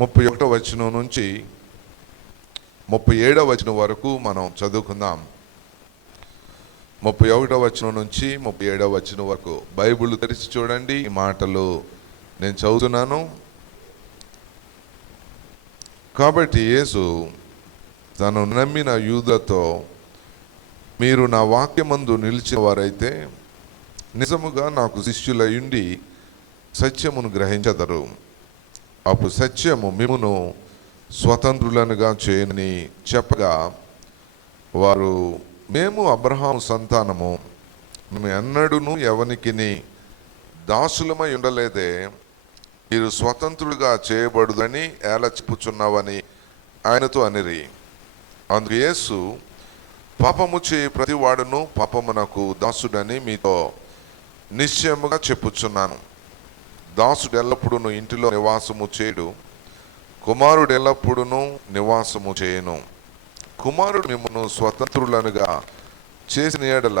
31వ వచనం నుంచి 37వ వచనం వరకు మనం చదువుకుందాం. 31వ వచనం నుంచి 37వ వచనం వరకు బైబిల్ తెరిచి చూడండి. ఈ మాటలు నేను చదువుతున్నాను. కాబట్టి యేసు తను నమ్మిన యూదులతో, మీరు నా వాక్యమందు నిలిచిన వారైతే నిజముగా నాకు శిష్యులయుండి సత్యమును గ్రహించెదరు. అప్పుడు సత్యము మిమ్మును స్వతంత్రులనుగా చేయని చెప్పగా, వారు మేము అబ్రహాము సంతానము, మేము ఎన్నడూను ఎవనికిని దాసులమై ఉండలేదే, మీరు స్వతంత్రులుగా చేయబడుదని ఎలా చెప్పుచున్నావని ఆయనతో అనిరి. అందుకు యేసు, పాపము చేయి ప్రతి వాడును పాపమునకు దాసుడని మీతో నిశ్చయముగా చెప్పుచున్నాను. దాసుడు ఎల్లప్పుడూ ఇంటిలో నివాసము చేయడు, కుమారుడు ఎల్లప్పుడూ నివాసము చేయను. కుమారుడు మిమ్మల్ని స్వతంత్రులనుగా చేసిన యెడల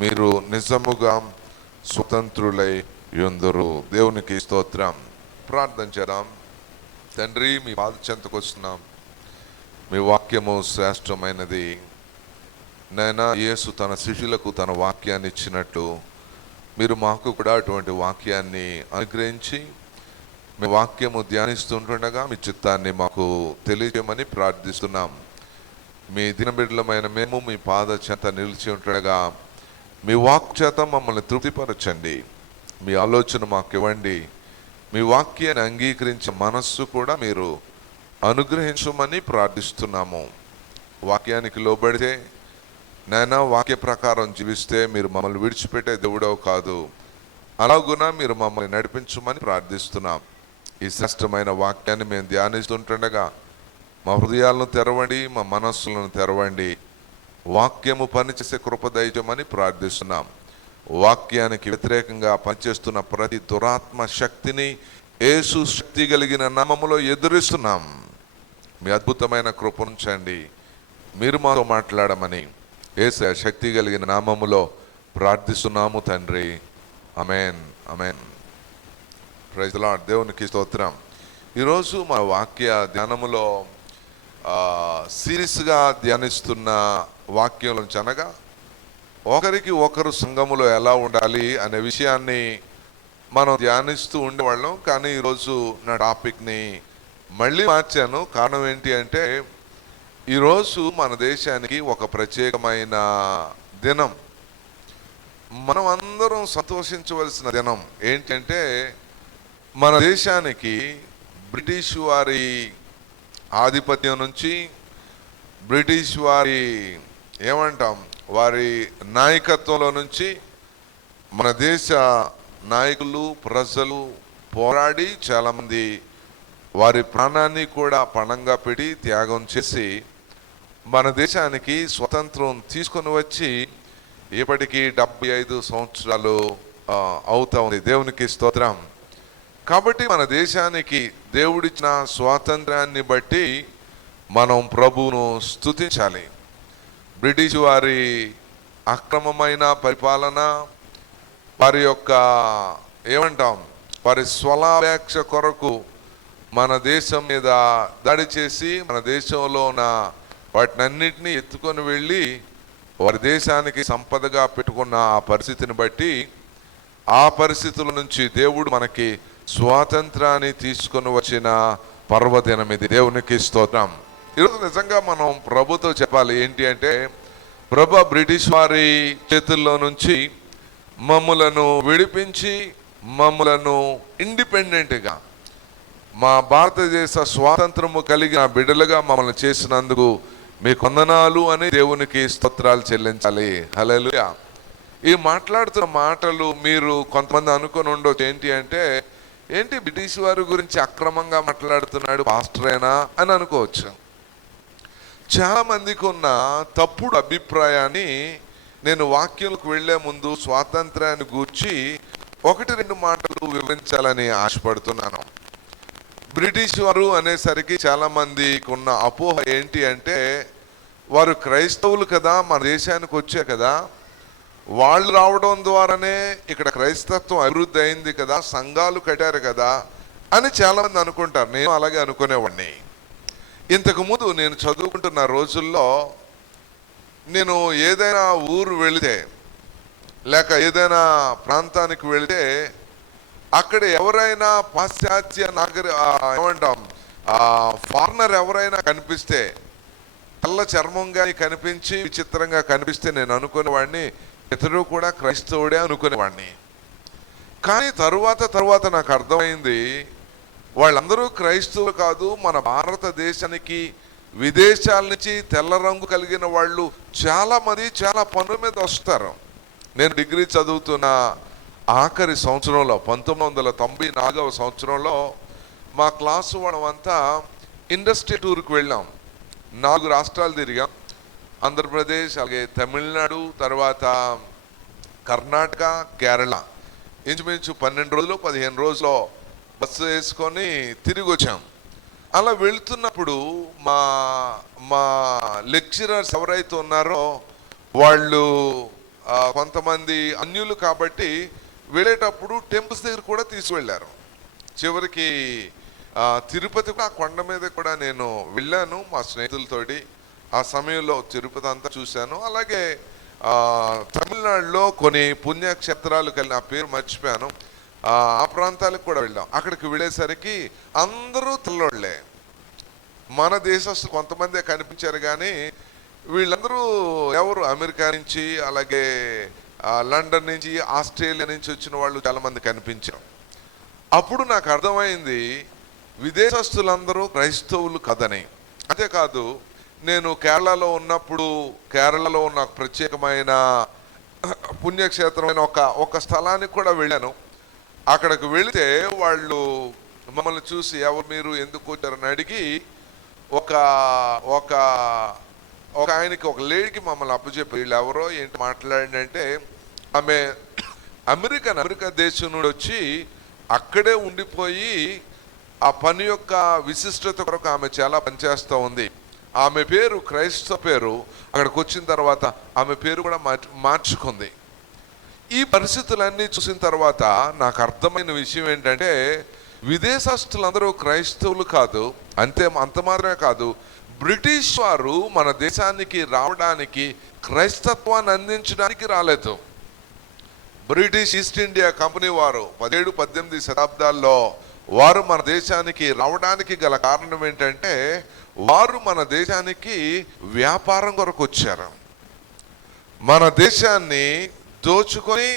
మీరు నిజముగా స్వతంత్రులై యుందురు. దేవునికి స్తోత్రం. ప్రార్థన చేద్దాం. తండ్రి, మీ పాద చెంతకు వస్తున్నాం. మీ వాక్యము శ్రేష్టమైనది నాయనా. యేసు తన శిష్యులకు తన వాక్యాన్ని ఇచ్చినట్లు మీరు మాకు కూడా అటువంటి వాక్యాన్ని అనుగ్రహించి మీ వాక్యము ధ్యానిస్తుండగా మీ చిత్తాన్ని మాకు తెలియజేయమని ప్రార్థిస్తున్నాం. మీ దినబిడ్డలమైన మేము మీ పాద చేత నిలిచి ఉండగా మీ వాక్ చేత మమ్మల్ని తృప్తిపరచండి. మీ ఆలోచన మాకు ఇవ్వండి. మీ వాక్యాన్ని అంగీకరించే మనస్సు కూడా మీరు అనుగ్రహించమని ప్రార్థిస్తున్నాము. వాక్యానికి లోబడితే నాయనా, వాక్య ప్రకారం జీవిస్తే మీరు మమ్మల్ని విడిచిపెట్టే దేవుడవు కాదు. అలాగునా మీరు మమ్మల్ని నడిపించమని ప్రార్థిస్తున్నాం. ఈ శ్రేష్టమైన వాక్యాన్ని మేము ధ్యానిస్తుంటుండగా మా హృదయాలను తెరవండి, మా మనస్సులను తెరవండి. వాక్యము పనిచేసే కృప దయచేయమని ప్రార్థిస్తున్నాం. వాక్యానికి వ్యతిరేకంగా పనిచేస్తున్న ప్రతి దురాత్మ శక్తిని యేసు శక్తి కలిగిన నామములో ఎదురిస్తున్నాం. మీ అద్భుతమైన కృప ఉంచండి. మీరు మాతో మాట్లాడమని యేసు శక్తి కలిగిన నామములో ప్రార్థిస్తున్నాము తండ్రి. Amen, amen. Praise the lord. దేవునికి స్తోత్రం. ఈరోజు మా వాక్య ధ్యానములో సీరియస్గా ధ్యానిస్తున్న వాక్యం నుంచి అనగా, ఒకరికి ఒకరు సంఘములో ఎలా ఉండాలి అనే విషయాన్ని మనం ధ్యానిస్తూ ఉండేవాళ్ళం. కానీ ఈరోజు నా టాపిక్ని మళ్ళీ మార్చాను. కారణం ఏంటి అంటే, ఈరోజు మన దేశానికి ఒక ప్రత్యేకమైన దినం, మనం అందరం సంతోషించవలసిన దినం. ఏంటంటే, మన దేశానికి బ్రిటిష్ వారి ఆధిపత్యం నుంచి, బ్రిటిష్ వారి వారి నాయకత్వంలో నుంచి మన దేశ నాయకులు, ప్రజలు పోరాడి చాలామంది వారి ప్రాణాన్ని కూడా పణంగా పెట్టి త్యాగం చేసి మన దేశానికి స్వతంత్రం తీసుకొని వచ్చి ఇప్పటికీ 75 సంవత్సరాలు అవుతా ఉంది. దేవునికి స్తోత్రం. కాబట్టి మన దేశానికి దేవుడిచ్చిన స్వాతంత్రాన్ని బట్టి మనం ప్రభువును స్తుతించాలి. బ్రిటిష్ వారి అక్రమమైన పరిపాలన, వారి యొక్క వారి స్వలాపేక్ష కొరకు మన దేశం మీద దాడి చేసి మన దేశంలో ఉన్న వాటినన్నిటినీ ఎత్తుకొని వెళ్ళి వారి దేశానికి సంపదగా పెట్టుకున్న ఆ పరిస్థితిని బట్టి, ఆ పరిస్థితుల నుంచి దేవుడు మనకి స్వాతంత్రాన్ని తీసుకొని వచ్చిన పర్వదినం ఇది. దేవునికి స్తోత్రం. ఈరోజు నిజంగా మనం ప్రభుతో చెప్పాలి. ఏంటి అంటే, ప్రభు బ్రిటిష్ వారి చేతుల్లో నుంచి మమ్ములను విడిపించి మమ్ములను ఇండిపెండెంట్గా, మా భారతదేశ స్వాతంత్రము కలిగిన బిడ్డలుగా మమ్మల్ని చేసినందుకు మీకు వందనాలు అని దేవునికి స్తోత్రాలు చెల్లించాలి. హల్లెలూయా. ఈ మాట్లాడుతున్న మాటలు మీరు కొంతమంది అనుకొని ఉండొచ్చు, ఏంటి అంటే, ఏంటి బ్రిటిష్ వారి గురించి అక్రమంగా మాట్లాడుతున్నాడు పాస్టరేనా అని అనుకోవచ్చు. చాలా మందికి ఉన్న తప్పుడు అభిప్రాయాన్ని నేను వాక్యంలోకి వెళ్లే ముందు స్వాతంత్రాన్ని గూర్చి 1-2 మాటలు వివరించాలని ఆశపడుతున్నాను. బ్రిటిష్ వారు అనేసరికి చాలా మందికి ఉన్న అపోహ ఏంటి అంటే, వారు క్రైస్తవులు కదా, మన దేశానికి వచ్చే కదా, వాళ్ళు రావడం ద్వారానే ఇక్కడ క్రైస్తత్వం అభివృద్ధి అయింది కదా, సంఘాలు కట్టారు కదా అని చాలామంది అనుకుంటారు. నేను అలాగే అనుకునేవాడిని. ఇంతకుముందు నేను చదువుకుంటున్న రోజుల్లో నేను ఏదైనా ఊరు వెళితే లేక ఏదైనా ప్రాంతానికి వెళితే అక్కడ ఎవరైనా పాశ్చాత్య ఏమంటాం ఫారినర్ ఎవరైనా కనిపిస్తే, తెల్ల చర్మంగా కనిపించి విచిత్రంగా కనిపిస్తే నేను అనుకునేవాడిని ఇతడు కూడా క్రైస్తవుడే అనుకునేవాడిని. కానీ తరువాత నాకు అర్థమైంది వాళ్ళందరూ క్రైస్తవులు కాదు. మన భారతదేశానికి విదేశాల నుంచి తెల్ల రంగు కలిగిన వాళ్ళు చాలా మంది చాలా పనుల మీద వస్తారు. నేను డిగ్రీ చదువుతున్న ఆఖరి సంవత్సరంలో 1994వ సంవత్సరంలో మా క్లాసు వాళ్ళంతా ఇండస్ట్రీ టూర్కి వెళ్ళాం. 4 రాష్ట్రాలు తిరిగాం. ఆంధ్రప్రదేశ్, అలాగే తమిళనాడు, తర్వాత కర్ణాటక, కేరళ. ఇంచుమించు 12 రోజులు 15 రోజులు బస్సు వేసుకొని తిరిగి వచ్చాం. అలా వెళుతున్నప్పుడు మా లెక్చరర్స్ ఎవరైతే ఉన్నారో వాళ్ళు కొంతమంది అన్యులు కాబట్టి వెళ్ళేటప్పుడు టెంపుల్స్ దగ్గర కూడా తీసుకువెళ్ళారు. చివరికి తిరుపతి కూడా, ఆ కొండ మీద కూడా నేను వెళ్ళాను మా స్నేహితులతోటి. ఆ సమయంలో తిరుపతి అంతా చూశాను. అలాగే తమిళనాడులో కొన్ని పుణ్యక్షేత్రాలు కలిగిన, ఆ పేరు మర్చిపోయాను, ఆ ప్రాంతాలకు కూడా వెళ్ళాం. అక్కడికి వెళ్ళేసరికి అందరూ తెల్లోళ్లే. మన దేశస్తులు కొంతమందే కనిపించారు, కానీ వీళ్ళందరూ ఎవరు అమెరికా నుంచి, అలాగే లండన్ నుంచి, ఆస్ట్రేలియా నుంచి వచ్చిన వాళ్ళు చాలామంది కనిపించారు. అప్పుడు నాకు అర్థమైంది విదేశస్తులందరూ క్రైస్తవులు కదని. అంతేకాదు నేను కేరళలో ఉన్నప్పుడు కేరళలో ఉన్న ప్రత్యేకమైన పుణ్యక్షేత్రమైన ఒక స్థలానికి కూడా వెళ్ళాను. అక్కడికి వెళితే వాళ్ళు మమ్మల్ని చూసి ఎవరు మీరు, ఎందుకు వచ్చారని అడిగి ఒక ఆయనకి, ఒక లేడీకి మమ్మల్ని అప్పచెప్పి వీళ్ళు ఎవరో ఏంటి మాట్లాడిందంటే ఆమె అమెరికా దేశం నుండి వచ్చి అక్కడే ఉండిపోయి ఆ పని యొక్క విశిష్టత కొరకు ఆమె చాలా పనిచేస్తూ ఉంది. ఆమె పేరు క్రైస్తవ పేరు. అక్కడికి వచ్చిన తర్వాత ఆమె పేరు కూడా మార్చుకుంది. ఈ పరిస్థితులన్నీ చూసిన తర్వాత నాకు అర్థమైన విషయం ఏంటంటే విదేశస్తులందరూ క్రైస్తవులు కాదు. అంత మాత్రమే కాదు, బ్రిటిష్ వారు మన దేశానికి రావడానికి, క్రైస్తత్వాన్ని అందించడానికి రాలేదు. బ్రిటిష్ ఈస్ట్ ఇండియా కంపెనీ వారు 17-18 శతాబ్దాల్లో వారు మన దేశానికి రావడానికి గల కారణం ఏంటంటే వారు మన దేశానికి వ్యాపారం కొరకు వచ్చారు. మన దేశాన్ని దోచుకొని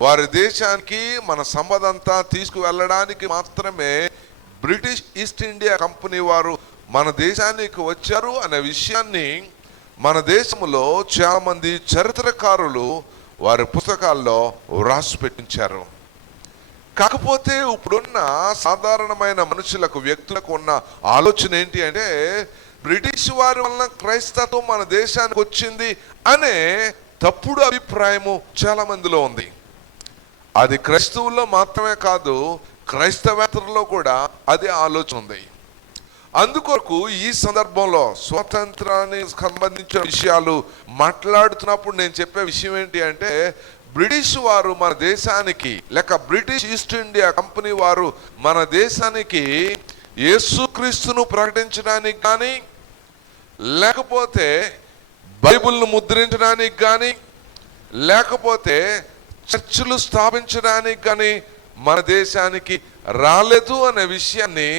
వారి దేశానికి మన సంపద అంతా తీసుకువెళ్ళడానికి మాత్రమే బ్రిటిష్ ఈస్ట్ ఇండియా కంపెనీ వారు మన దేశానికి వచ్చారు అనే విషయాన్ని మన దేశంలో చాలా మంది చరిత్రకారులు వారి పుస్తకాల్లో వ్రాసి పెట్టించారు. కాకపోతే ఇప్పుడున్న సాధారణమైన మనుషులకు, వ్యక్తులకు ఉన్న ఆలోచన ఏంటి అంటే బ్రిటిష్ వారి వలన క్రైస్తత్వం మన దేశానికి వచ్చింది అనే తప్పుడు అభిప్రాయము చాలా మందిలో ఉంది. అది క్రైస్తవుల్లో మాత్రమే కాదు, క్రైస్తవేతరుల్లో కూడా అదే ఆలోచన ఉంది. అందుకొరకు ఈ సందర్భంలో స్వాతంత్రానికి సంబంధించిన విషయాలు మాట్లాడుతున్నప్పుడు నేను చెప్పే విషయం ఏంటి అంటే బ్రిటిష్ వారు మన దేశానికి, లేక బ్రిటిష్ ఈస్ట్ ఇండియా కంపెనీ వారు మన దేశానికి యేసుక్రీస్తును ప్రకటించడానికి కానీ, లేకపోతే బైబిల్ను ముద్రించడానికి కానీ, లేకపోతే చర్చిలు స్థాపించడానికి కానీ మన దేశానికి రాలేదు అనే విషయాన్ని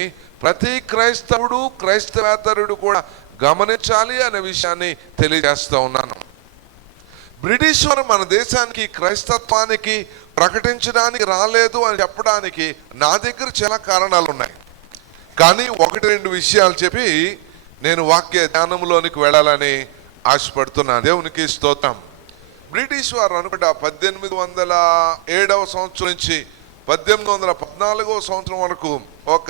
ప్రతి క్రైస్తవుడు, క్రైస్తవేతరుడు కూడా గమనించాలి అనే విషయాన్ని తెలియజేస్తూ ఉన్నాను. బ్రిటిష్ వారు మన దేశానికి క్రైస్తత్వానికి ప్రకటించడానికి రాలేదు అని చెప్పడానికి నా దగ్గర చాలా కారణాలు ఉన్నాయి. కానీ 1-2 విషయాలు చెప్పి నేను వాక్య ధ్యానంలోనికి వెళ్ళాలని ఆశపడుతున్నాను. దేవునికి స్తోత్రం. బ్రిటిష్ వారు అనుకుంటా 1807వ సంవత్సరం నుంచి 1814వ సంవత్సరం వరకు ఒక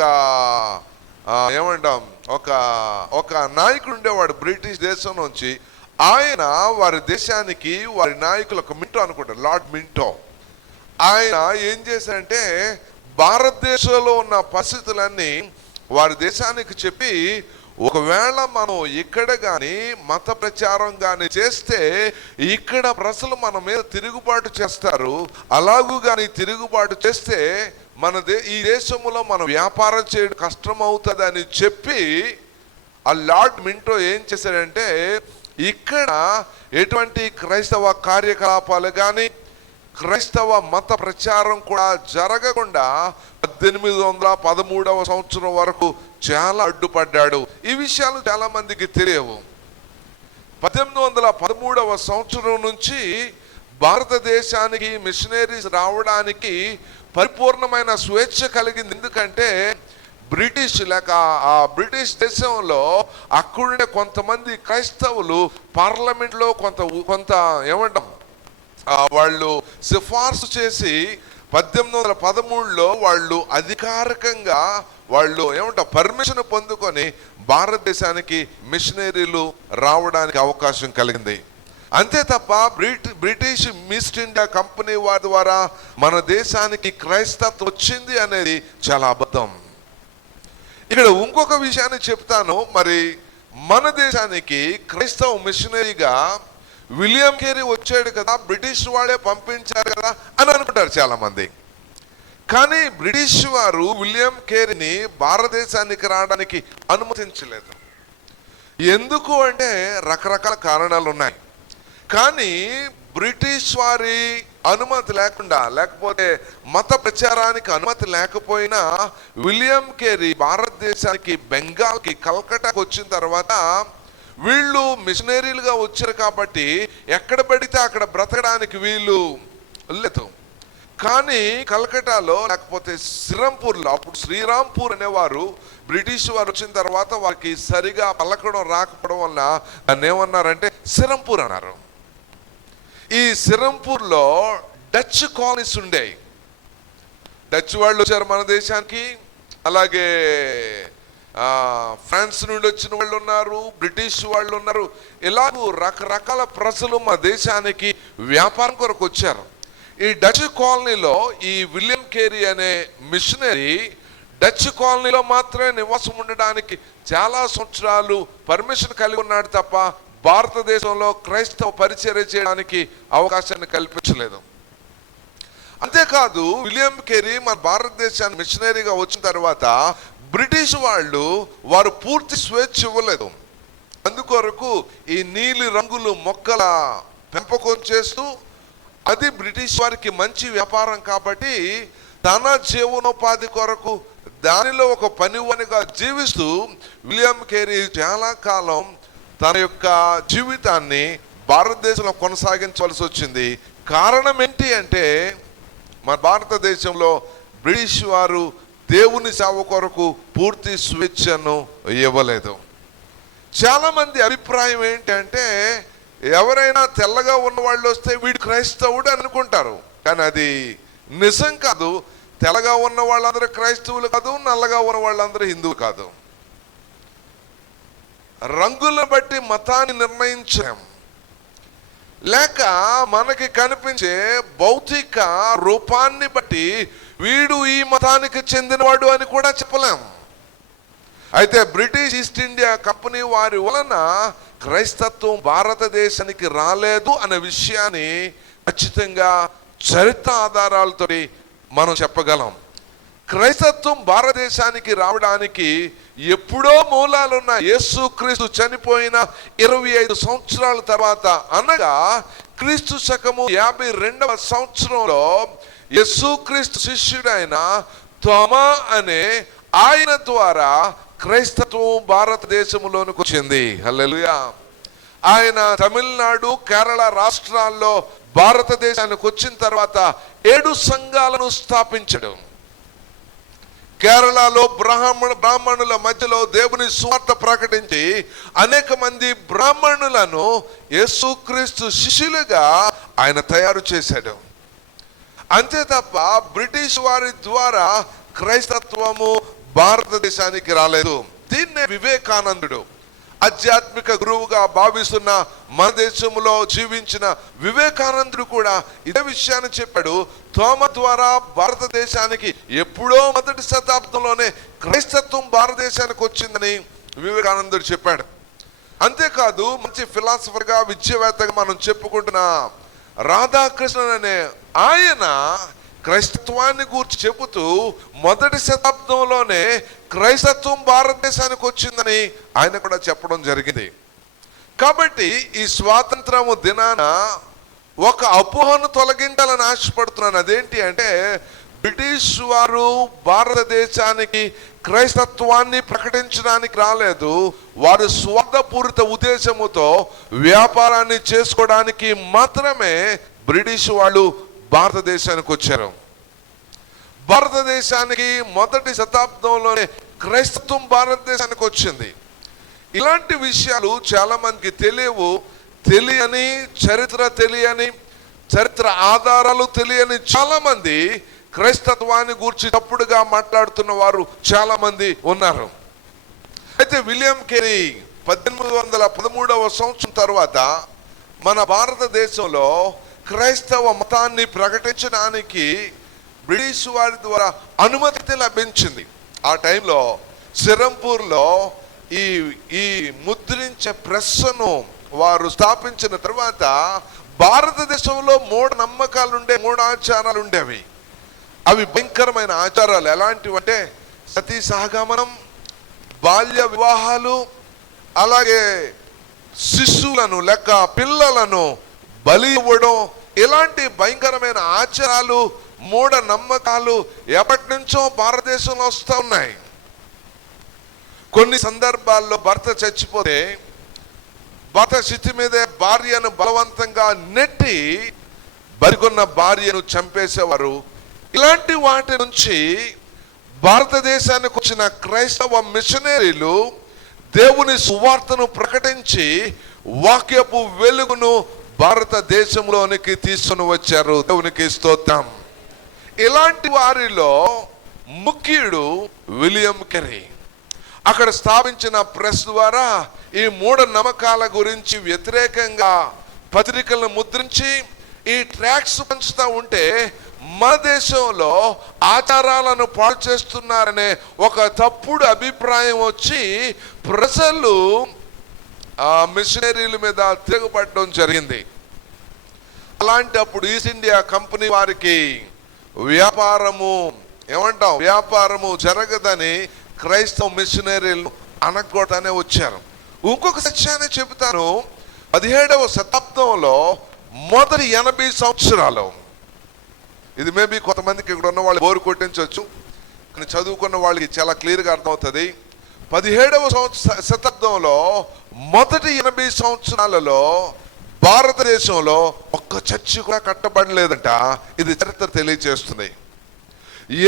నాయకుడు ఉండేవాడు బ్రిటిష్ దేశం నుంచి. ఆయన వారి దేశానికి, వారి నాయకులకు, మింటో అనుకుంటా, లార్డ్ మింటో, ఆయన ఏం చేశారంటే భారతదేశంలో ఉన్న పరిస్థితులన్నీ వారి దేశానికి చెప్పి ఒకవేళ మనం ఇక్కడ కానీ మత ప్రచారం కానీ చేస్తే ఇక్కడ ప్రజలు మన మీద తిరుగుబాటు చేస్తారు, అలాగూ కానీ తిరుగుబాటు చేస్తే ఈ దేశంలో మనం వ్యాపారం చేయడం కష్టం అవుతుంది అని చెప్పి ఆ లార్డ్ మింటో ఏం చేశాడంటే, ఇక్కడ ఎటువంటి క్రైస్తవ కార్యకలాపాలు కానీ క్రైస్తవ మత ప్రచారం కూడా జరగకుండా 1813వ సంవత్సరం వరకు చాలా అడ్డుపడ్డాడు. ఈ విషయాలు చాలా మందికి తెలియవు. 1813వ సంవత్సరం నుంచి భారతదేశానికి మిషనరీస్ రావడానికి పరిపూర్ణమైన స్వేచ్ఛ కలిగింది. ఎందుకంటే బ్రిటిష్ ఆ బ్రిటిష్ దేశంలో అక్కడుండే కొంతమంది క్రైస్తవులు పార్లమెంట్లో కొంత ఏమంటాం వాళ్ళు సిఫార్సు చేసి 1813లో వాళ్ళు అధికారికంగా పర్మిషన్ పొందుకొని భారతదేశానికి మిషనరీలు రావడానికి అవకాశం కలిగింది. అంతే తప్ప బ్రిటిష్ ఈస్ట్ ఇండియా కంపెనీ వారి ద్వారా మన దేశానికి క్రైస్తత్వం వచ్చింది అనేది చాలా అబద్ధం. ఇక్కడ ఇంకొక విషయాన్ని చెప్తాను. మరి మన దేశానికి క్రైస్తవ మిషనరీగా విలియం కేరీ వచ్చాడు కదా, బ్రిటిష్ వాడే పంపించారు కదా అని అనుకుంటారు చాలా మంది. కానీ బ్రిటిష్ వారు విలియం కేరీని భారతదేశానికి రావడానికి అనుమతించలేదు. ఎందుకు అంటే రకరకాల కారణాలు ఉన్నాయి. కానీ బ్రిటిష్ వారి అనుమతి లేకుండా, లేకపోతే మత ప్రచారానికి అనుమతి లేకపోయినా విలియం కేరీ భారతదేశానికి బెంగాల్కి కల్కటాకి వచ్చిన తర్వాత వీళ్ళు మిషనరీలుగా వచ్చారు కాబట్టి ఎక్కడ పడితే అక్కడ బ్రతకడానికి వీళ్ళు లేదు. కానీ కల్కటాలో లేకపోతే శ్రీరాంపూర్లో, అప్పుడు శ్రీరాంపూర్ అనేవారు బ్రిటిష్ వారు వచ్చిన తర్వాత వారికి సరిగా పలకడం రాకపోవడం వల్ల దాన్ని ఏమన్నారంటే శ్రీరాంపూర్ అన్నారు. ఈ శ్రీరాంపూర్లో డచ్ కాలనీస్ ఉండేవి. డచ్ వాళ్ళు వచ్చారు మన దేశానికి, అలాగే ఫ్రాన్స్ నుండి వచ్చిన వాళ్ళు ఉన్నారు, బ్రిటిష్ వాళ్ళు ఉన్నారు. ఇలాగూ రకరకాల ప్రజలు మా దేశానికి వ్యాపారం కొరకు వచ్చారు. ఈ డచ్ కాలనీలో ఈ విలియం కేరీ అనే మిషనరీ డచ్ కాలనీలో మాత్రమే నివాసం ఉండడానికి చాలా సంవత్సరాలు పర్మిషన్ కలిగి ఉన్నాడు తప్ప భారతదేశంలో క్రైస్తవ పరిచర్య చేయడానికి అవకాశాన్ని కల్పించలేదు. అంతేకాదు విలియం కేరీ మన భారతదేశానికి మిషనరీగా వచ్చిన తర్వాత బ్రిటిష్ వారు పూర్తి స్వేచ్ఛ ఇవ్వలేదు. అందుకొరకు ఈ నీలి రంగులు మొక్కల పెంపకం చేస్తూ, అది బ్రిటిష్ వారికి మంచి వ్యాపారం కాబట్టి తన జీవనోపాధి కొరకు దానిలో ఒక పనివానిగా జీవిస్తూ విలియం కేరీ చాలా కాలం తన యొక్క జీవితాన్ని భారతదేశంలో కొనసాగించవలసి వచ్చింది. కారణం ఏంటి అంటే మన భారతదేశంలో బ్రిటిష్ వారు దేవుని సేవ కొరకు పూర్తి స్వేచ్ఛను ఇవ్వలేదు. చాలా మంది అభిప్రాయం ఏంటంటే ఎవరైనా తెల్లగా ఉన్న వాళ్ళు వస్తే వీడు క్రైస్తవుడు అనుకుంటారు. కానీ అది నిజం కాదు. తెల్లగా ఉన్న వాళ్ళందరూ క్రైస్తవులు కాదు, నల్లగా ఉన్న వాళ్ళందరూ హిందువు కాదు. రంగులను బట్టి మతాన్ని నిర్ణయించాం, లేక మనకి కనిపించే భౌతిక రూపాన్ని బట్టి వీడు ఈ మతానికి చెందినవాడు అని కూడా చెప్పలేం. అయితే బ్రిటిష్ ఈస్ట్ ఇండియా కంపెనీ వారి వలన క్రైస్తత్వం భారతదేశానికి రాలేదు అనే విషయాన్ని ఖచ్చితంగా చరిత్ర ఆధారాలతో మనం చెప్పగలం. క్రైస్తత్వం భారతదేశానికి రావడానికి ఎప్పుడో మూలాలున్న యేసుక్రీస్తు చనిపోయిన 25 సంవత్సరాల తర్వాత, అనగా క్రీస్తు శకము 52వ సంవత్సరంలో యేసుక్రీస్తు శిష్యుడైన తోమా అనే ఆయన ద్వారా క్రైస్తత్వం భారతదేశంలోనికి వచ్చింది. హల్లెలూయా. ఆయన తమిళనాడు, కేరళ రాష్ట్రాల్లో భారతదేశానికి వచ్చిన తర్వాత 7 సంఘాలను స్థాపించడం. కేరళలో బ్రాహ్మణుల మధ్యలో దేవుని సువార్త ప్రకటించి అనేక మంది బ్రాహ్మణులను యేసుక్రీస్తు శిష్యులుగా ఆయన తయారు చేశాడు. అంతే తప్ప బ్రిటిష్ వారి ద్వారా క్రైస్తత్వము భారతదేశానికి రాలేదు. దీన్నే వివేకానందుడు ఆధ్యాత్మిక గురువుగా భావిస్తున్న మన దేశంలో జీవించిన వివేకానందుడు కూడా ఇదే విషయాన్ని చెప్పాడు. తోమ ద్వారా భారతదేశానికి ఎప్పుడో మొదటి శతాబ్దంలోనే క్రైస్తత్వం భారతదేశానికి వచ్చిందని వివేకానందుడు చెప్పాడు. అంతేకాదు మంచి ఫిలాసఫర్గా, విద్యావేత్తగా మనం చెప్పుకుంటున్న రాధాకృష్ణన్ అనే ఆయన క్రైస్తత్వాన్ని గురించి చెబుతూ మొదటి శతాబ్దంలోనే క్రైస్తత్వం భారతదేశానికి వచ్చిందని ఆయన కూడా చెప్పడం జరిగింది. కాబట్టి ఈ స్వాతంత్రము దినాన ఒక అపోహను తొలగించాలని ఆశపడుతున్నాను. అదేంటి అంటే, బ్రిటిష్ వారు భారతదేశానికి క్రైస్తత్వాన్ని ప్రకటించడానికి రాలేదు. వారు స్వార్థపూరిత ఉద్దేశముతో వ్యాపారాన్ని చేసుకోవడానికి మాత్రమే బ్రిటిష్ వాళ్ళు భారతదేశానికి వచ్చారు. భారతదేశానికి మొదటి శతాబ్దంలోనే క్రైస్తత్వం భారతదేశానికి వచ్చింది. ఇలాంటి విషయాలు చాలా మందికి తెలియని చరిత్ర ఆధారాలు తెలియని చాలా మంది క్రైస్తత్వాన్ని గురించి తప్పుడుగా మాట్లాడుతున్న వారు చాలా మంది ఉన్నారు. అయితే విలియం కేరీ 1813వ సంవత్సరం తర్వాత మన భారతదేశంలో క్రైస్తవ మతాన్ని ప్రకటించడానికి బ్రిటిష్ వారి ద్వారా అనుమతి లభించింది. ఆ టైంలో సిరంపూర్లో ఈ ముద్రించే ప్రెస్ను వారు స్థాపించిన తర్వాత భారతదేశంలో మూఢ ఆచారాలు ఉండేవి. అవి భయంకరమైన ఆచారాలు. ఎలాంటివంటే సతీ సహగమనం, బాల్య వివాహాలు, అలాగే శిశువులను లేక పిల్లలను బలి ఇవ్వడం, ఇలాంటి భయంకరమైన ఆచారాలు, మూఢ నమ్మకాలు ఎప్పటి నుంచో భారతదేశంలో వస్తూ ఉన్నాయి. కొన్ని సందర్భాల్లో భర్త చచ్చిపోతే భర్త చితి మీదే భార్యను బలవంతంగా నెట్టి బరికొన్న భార్యను చంపేసేవారు. ఇలాంటి వాటి నుంచి భారతదేశానికి వచ్చిన క్రైస్తవ మిషనరీలు దేవుని సువార్తను ప్రకటించి వాక్యపు వెలుగును భారతదేశంలోనికి తీసుకుని వచ్చారు. దేవునికి స్తోత్రం. ఇలాంటి వారిలో ముఖ్యుడు విలియం కేరీ. అక్కడ స్థాపించిన ప్రెస్ ద్వారా ఈ మూఢ నమ్మకాల గురించి వ్యతిరేకంగా పత్రికలను ముద్రించి ఈ ట్రాక్స్ పంచుతూ ఉంటే మన దేశంలో ఆచారాలను పాడు చేస్తున్నారనే ఒక తప్పుడు అభిప్రాయం వచ్చి ప్రజలు ఆ మిషనరీల మీద తిరగబడడం జరిగింది. అలాంటప్పుడు ఈస్ట్ ఇండియా కంపెనీ వారికి వ్యాపారము జరగదని క్రైస్తవ మిషనరీలు అనగొడతానే వచ్చారు. ఇంకొక సత్యాన్ని చెబుతాను. 17వ శతాబ్దంలో మొదటి 80 సంవత్సరాలు, ఇది మేబీ కొంతమందికి ఇక్కడ ఉన్న వాళ్ళు బోరు కొట్టించవచ్చు, కానీ చదువుకున్న వాళ్ళకి చాలా క్లియర్గా అర్థమవుతుంది. 17వ శతాబ్దంలో మొదటి 80 సంవత్సరాలలో భారతదేశంలో ఒక్క చర్చి కూడా కట్టబడలేదంట. ఇది చరిత్ర తెలియజేస్తుంది.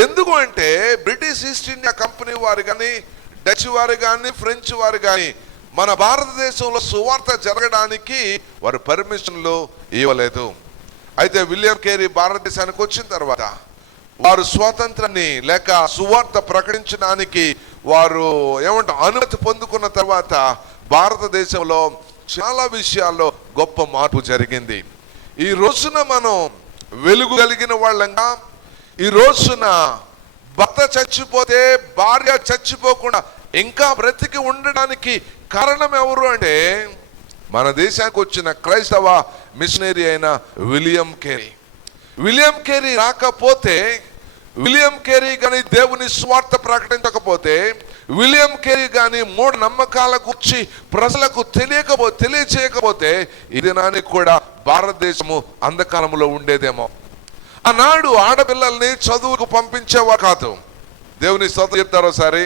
ఎందుకు అంటే బ్రిటిష్ ఈస్ట్ ఇండియా కంపెనీ వారు కానీ, డచ్ వారు కానీ, ఫ్రెంచ్ వారు కానీ మన భారతదేశంలో సువార్త జరగడానికి వారు పర్మిషన్లు ఇవ్వలేదు. అయితే విలియం కేరీ భారతదేశానికి వచ్చిన తర్వాత వారు స్వాతంత్రాన్ని లేక సువార్త ప్రకటించడానికి వారు అనుమతి పొందుకున్న తర్వాత భారతదేశంలో చాలా విషయాల్లో గొప్ప మార్పు జరిగింది. ఈ రోజున మనం వెలుగు కలిగిన వాళ్ళంగా, ఈ రోజున భర్త చచ్చిపోతే భార్య చచ్చిపోకుండా ఇంకా బ్రతికి ఉండడానికి కారణం ఎవరు అంటే మన దేశానికి వచ్చిన క్రైస్తవ మిషనరీ అయిన విలియం కేరీ. విలియం కేరీ రాకపోతే, విలియం కేరీ కానీ దేవుని స్వార్థ ప్రకటించకపోతే, విలియం కేరీ కానీ మూఢ నమ్మకాల గురించి ప్రజలకు తెలియచేయకపోతే ఈ దినానికి కూడా భారతదేశము అంధకారంలో ఉండేదేమో. ఆనాడు ఆడపిల్లల్ని చదువుకు పంపించేవారు కాదు. దేవుని స్తోత్రం చెప్తారో సరే.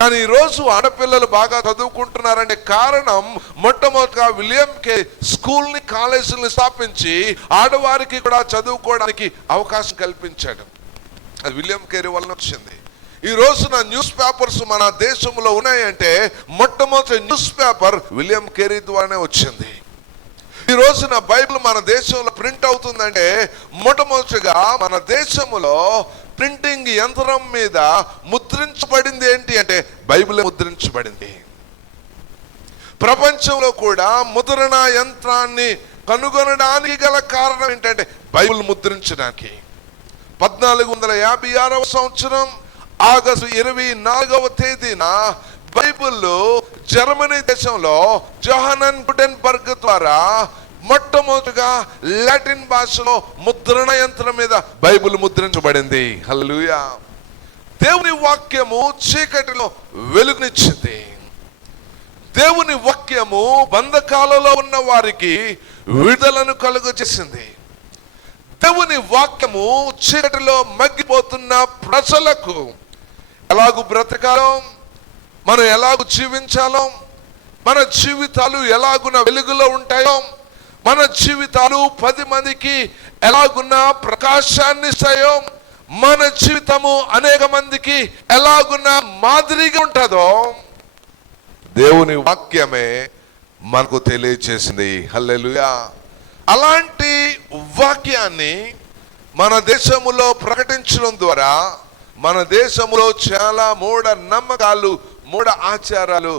కానీ ఈరోజు ఆడపిల్లలు బాగా చదువుకుంటున్నారంటే కారణం మొట్టమొదటిగా విలియం కేరీ స్కూల్ని, కాలేజీలను స్థాపించి ఆడవారికి కూడా చదువుకోవడానికి అవకాశం కల్పించాడు. అది విలియం కేరీ వలన వచ్చింది. ఈ రోజున న్యూస్ పేపర్స్ మన దేశంలో ఉన్నాయంటే మొట్టమొదటి న్యూస్ పేపర్ విలియం కేరీ ద్వారానే వచ్చింది. ఈ రోజున బైబిల్ మన దేశంలో ప్రింట్ అవుతుందంటే మొట్టమొదటిగా మన దేశంలో ప్రింటింగ్ యంత్రం మీద ముద్రించబడింది ఏంటి అంటే బైబిల్ ముద్రించబడింది. ప్రపంచంలో కూడా ముద్రణ యంత్రాన్ని కనుగొనడానికి గల కారణం ఏంటంటే బైబిల్ ముద్రించడానికి. 1456వ సంవత్సరం ఆగస్టు 24వ తేదీన బైబిల్ జర్మనీ దేశంలో జోహానన్ గుటెన్బర్గ్ ద్వారా మొట్టమొదటిగా లాటిన్ భాషలో ముద్రణ యంత్రం మీద బైబిల్ ముద్రించబడింది. హల్లెలూయా. దేవుని వాక్యము చీకటిలో వెలుగునిచ్చింది. దేవుని వాక్యము బంధకాలలో ఉన్న వారికి విడుదలను కలుగజేసింది. దేవుని వాక్యము చీకటిలో మగ్గిపోతున్న ప్రజలకు ఎలాగూ బ్రతకాలో, మనం ఎలాగూ జీవించాలో, మన జీవితాలు ఎలాగున్న వెలుగులో ఉంటాయో, మన జీవితాలు 10 మందికి ఎలాగున్న ప్రకాశాన్ని ఇస్తాయో, మన జీవితము అనేక మందికి ఎలాగున్న మాదిరిగా ఉంటుందో దేవుని వాక్యమే మనకు తెలియచేసింది. హల్లెలూయా. అలాంటి వాక్యాన్ని మన దేశములో ప్రకటించడం ద్వారా మన దేశంలో చాలా మూఢ నమ్మకాలు, మూఢ ఆచారాలు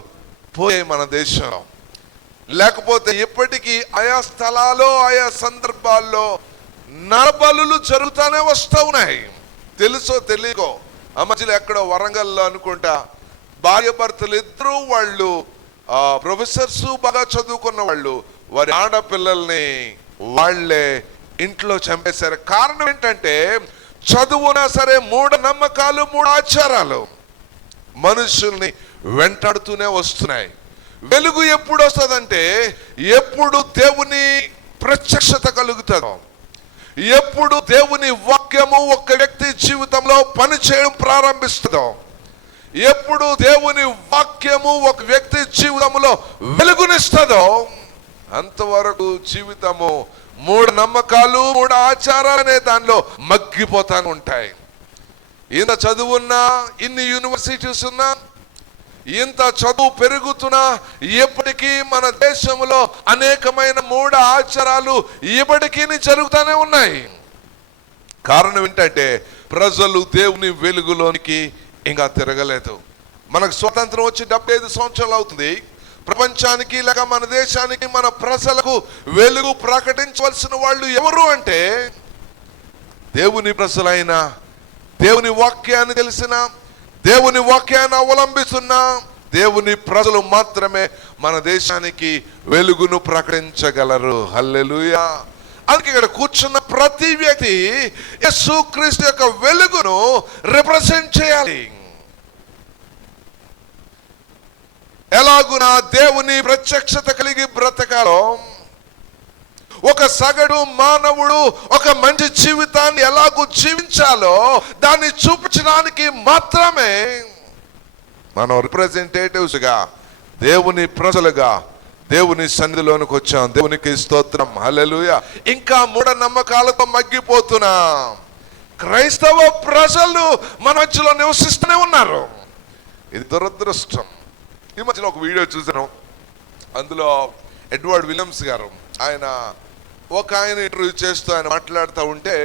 పోయాయి మన దేశంలో. లేకపోతే ఇప్పటికీ ఆయా స్థలాల్లో, ఆయా సందర్భాల్లో నరబలులు జరుగుతూనే వస్తూ ఉన్నాయి. తెలుసో తెలియకో, ఆ మధ్యలో ఎక్కడో వరంగల్లో అనుకుంటా భార్య భర్తలు ఇద్దరు వాళ్ళు ప్రొఫెసర్స్, బాగా చదువుకున్న వాళ్ళు, వారి ఆడపిల్లల్ని వాళ్ళే ఇంట్లో చంపేశారు. కారణం ఏంటంటే చదువునా సరే మూఢ నమ్మకాలు, మూఢ ఆచారాలు మనుషుల్ని వెంటాడుతూనే వస్తున్నాయి. వెలుగు ఎప్పుడు వస్తుందంటే ఎప్పుడు దేవుని ప్రత్యక్షత కలుగుతుందో, ఎప్పుడు దేవుని వాక్యము ఒక వ్యక్తి జీవితంలో పనిచేయడం ప్రారంభిస్తుందో, ఎప్పుడు దేవుని వాక్యము ఒక వ్యక్తి జీవితంలో వెలుగునిస్తుందో అంతవరకు జీవితము మూఢ నమ్మకాలు, మూఢ ఆచారాలు అనే దానిలో మగ్గిపోతాను ఉంటాయి. ఇంత చదువున్నా, ఇన్ని యూనివర్సిటీస్ ఉన్నా, ఇంత చదువు పెరుగుతున్నా ఇప్పటికీ మన దేశంలో అనేకమైన మూఢ ఆచారాలు ఇప్పటికీ జరుగుతూనే ఉన్నాయి. కారణం ఏంటంటే ప్రజలు దేవుని వెలుగులోనికి ఇంకా తిరగలేదు. మనకు స్వతంత్రం వచ్చి 75 సంవత్సరాలు అవుతుంది. ప్రపంచానికి లేక మన దేశానికి, మన ప్రజలకు వెలుగు ప్రకటించవలసిన వాళ్ళు ఎవరు అంటే దేవుని ప్రజలైన, దేవుని వాక్యాన్ని తెలిసిన, దేవుని వాక్యాన్ని అవలంబిస్తున్న దేవుని ప్రజలు మాత్రమే మన దేశానికి వెలుగును ప్రకటించగలరు. హల్లెలూయా. అందుకే ఇక్కడ కూర్చున్న ప్రతి వ్యక్తి యేసుక్రీస్తు యొక్క వెలుగును రిప్రజెంట్ చేయాలి. ఎలాగున దేవుని ప్రత్యక్షత కలిగి బ్రతకాలో, ఒక సగటు మానవుడు ఒక మంచి జీవితాన్ని ఎలాగూ జీవించాలో దాన్ని చూపించడానికి మాత్రమే మనం రిప్రజెంటేటివ్స్ గా, దేవుని ప్రజలుగా దేవుని సన్నిధిలోనికి వచ్చాం. దేవునికి స్తోత్రం. హల్లెలూయా. ఇంకా మూఢ నమ్మకాలతో మగ్గిపోతున్న క్రైస్తవ ప్రజలు మన మధ్యలో నివసిస్తూనే ఉన్నారు. ఇది దురదృష్టం. ఈ మధ్యలో ఒక వీడియో చూసాను. అందులో ఎడ్వర్డ్ విలియమ్స్ గారు ఆయన ఇంటర్వ్యూ చేస్తూ ఆయన మాట్లాడుతూ ఉంటే,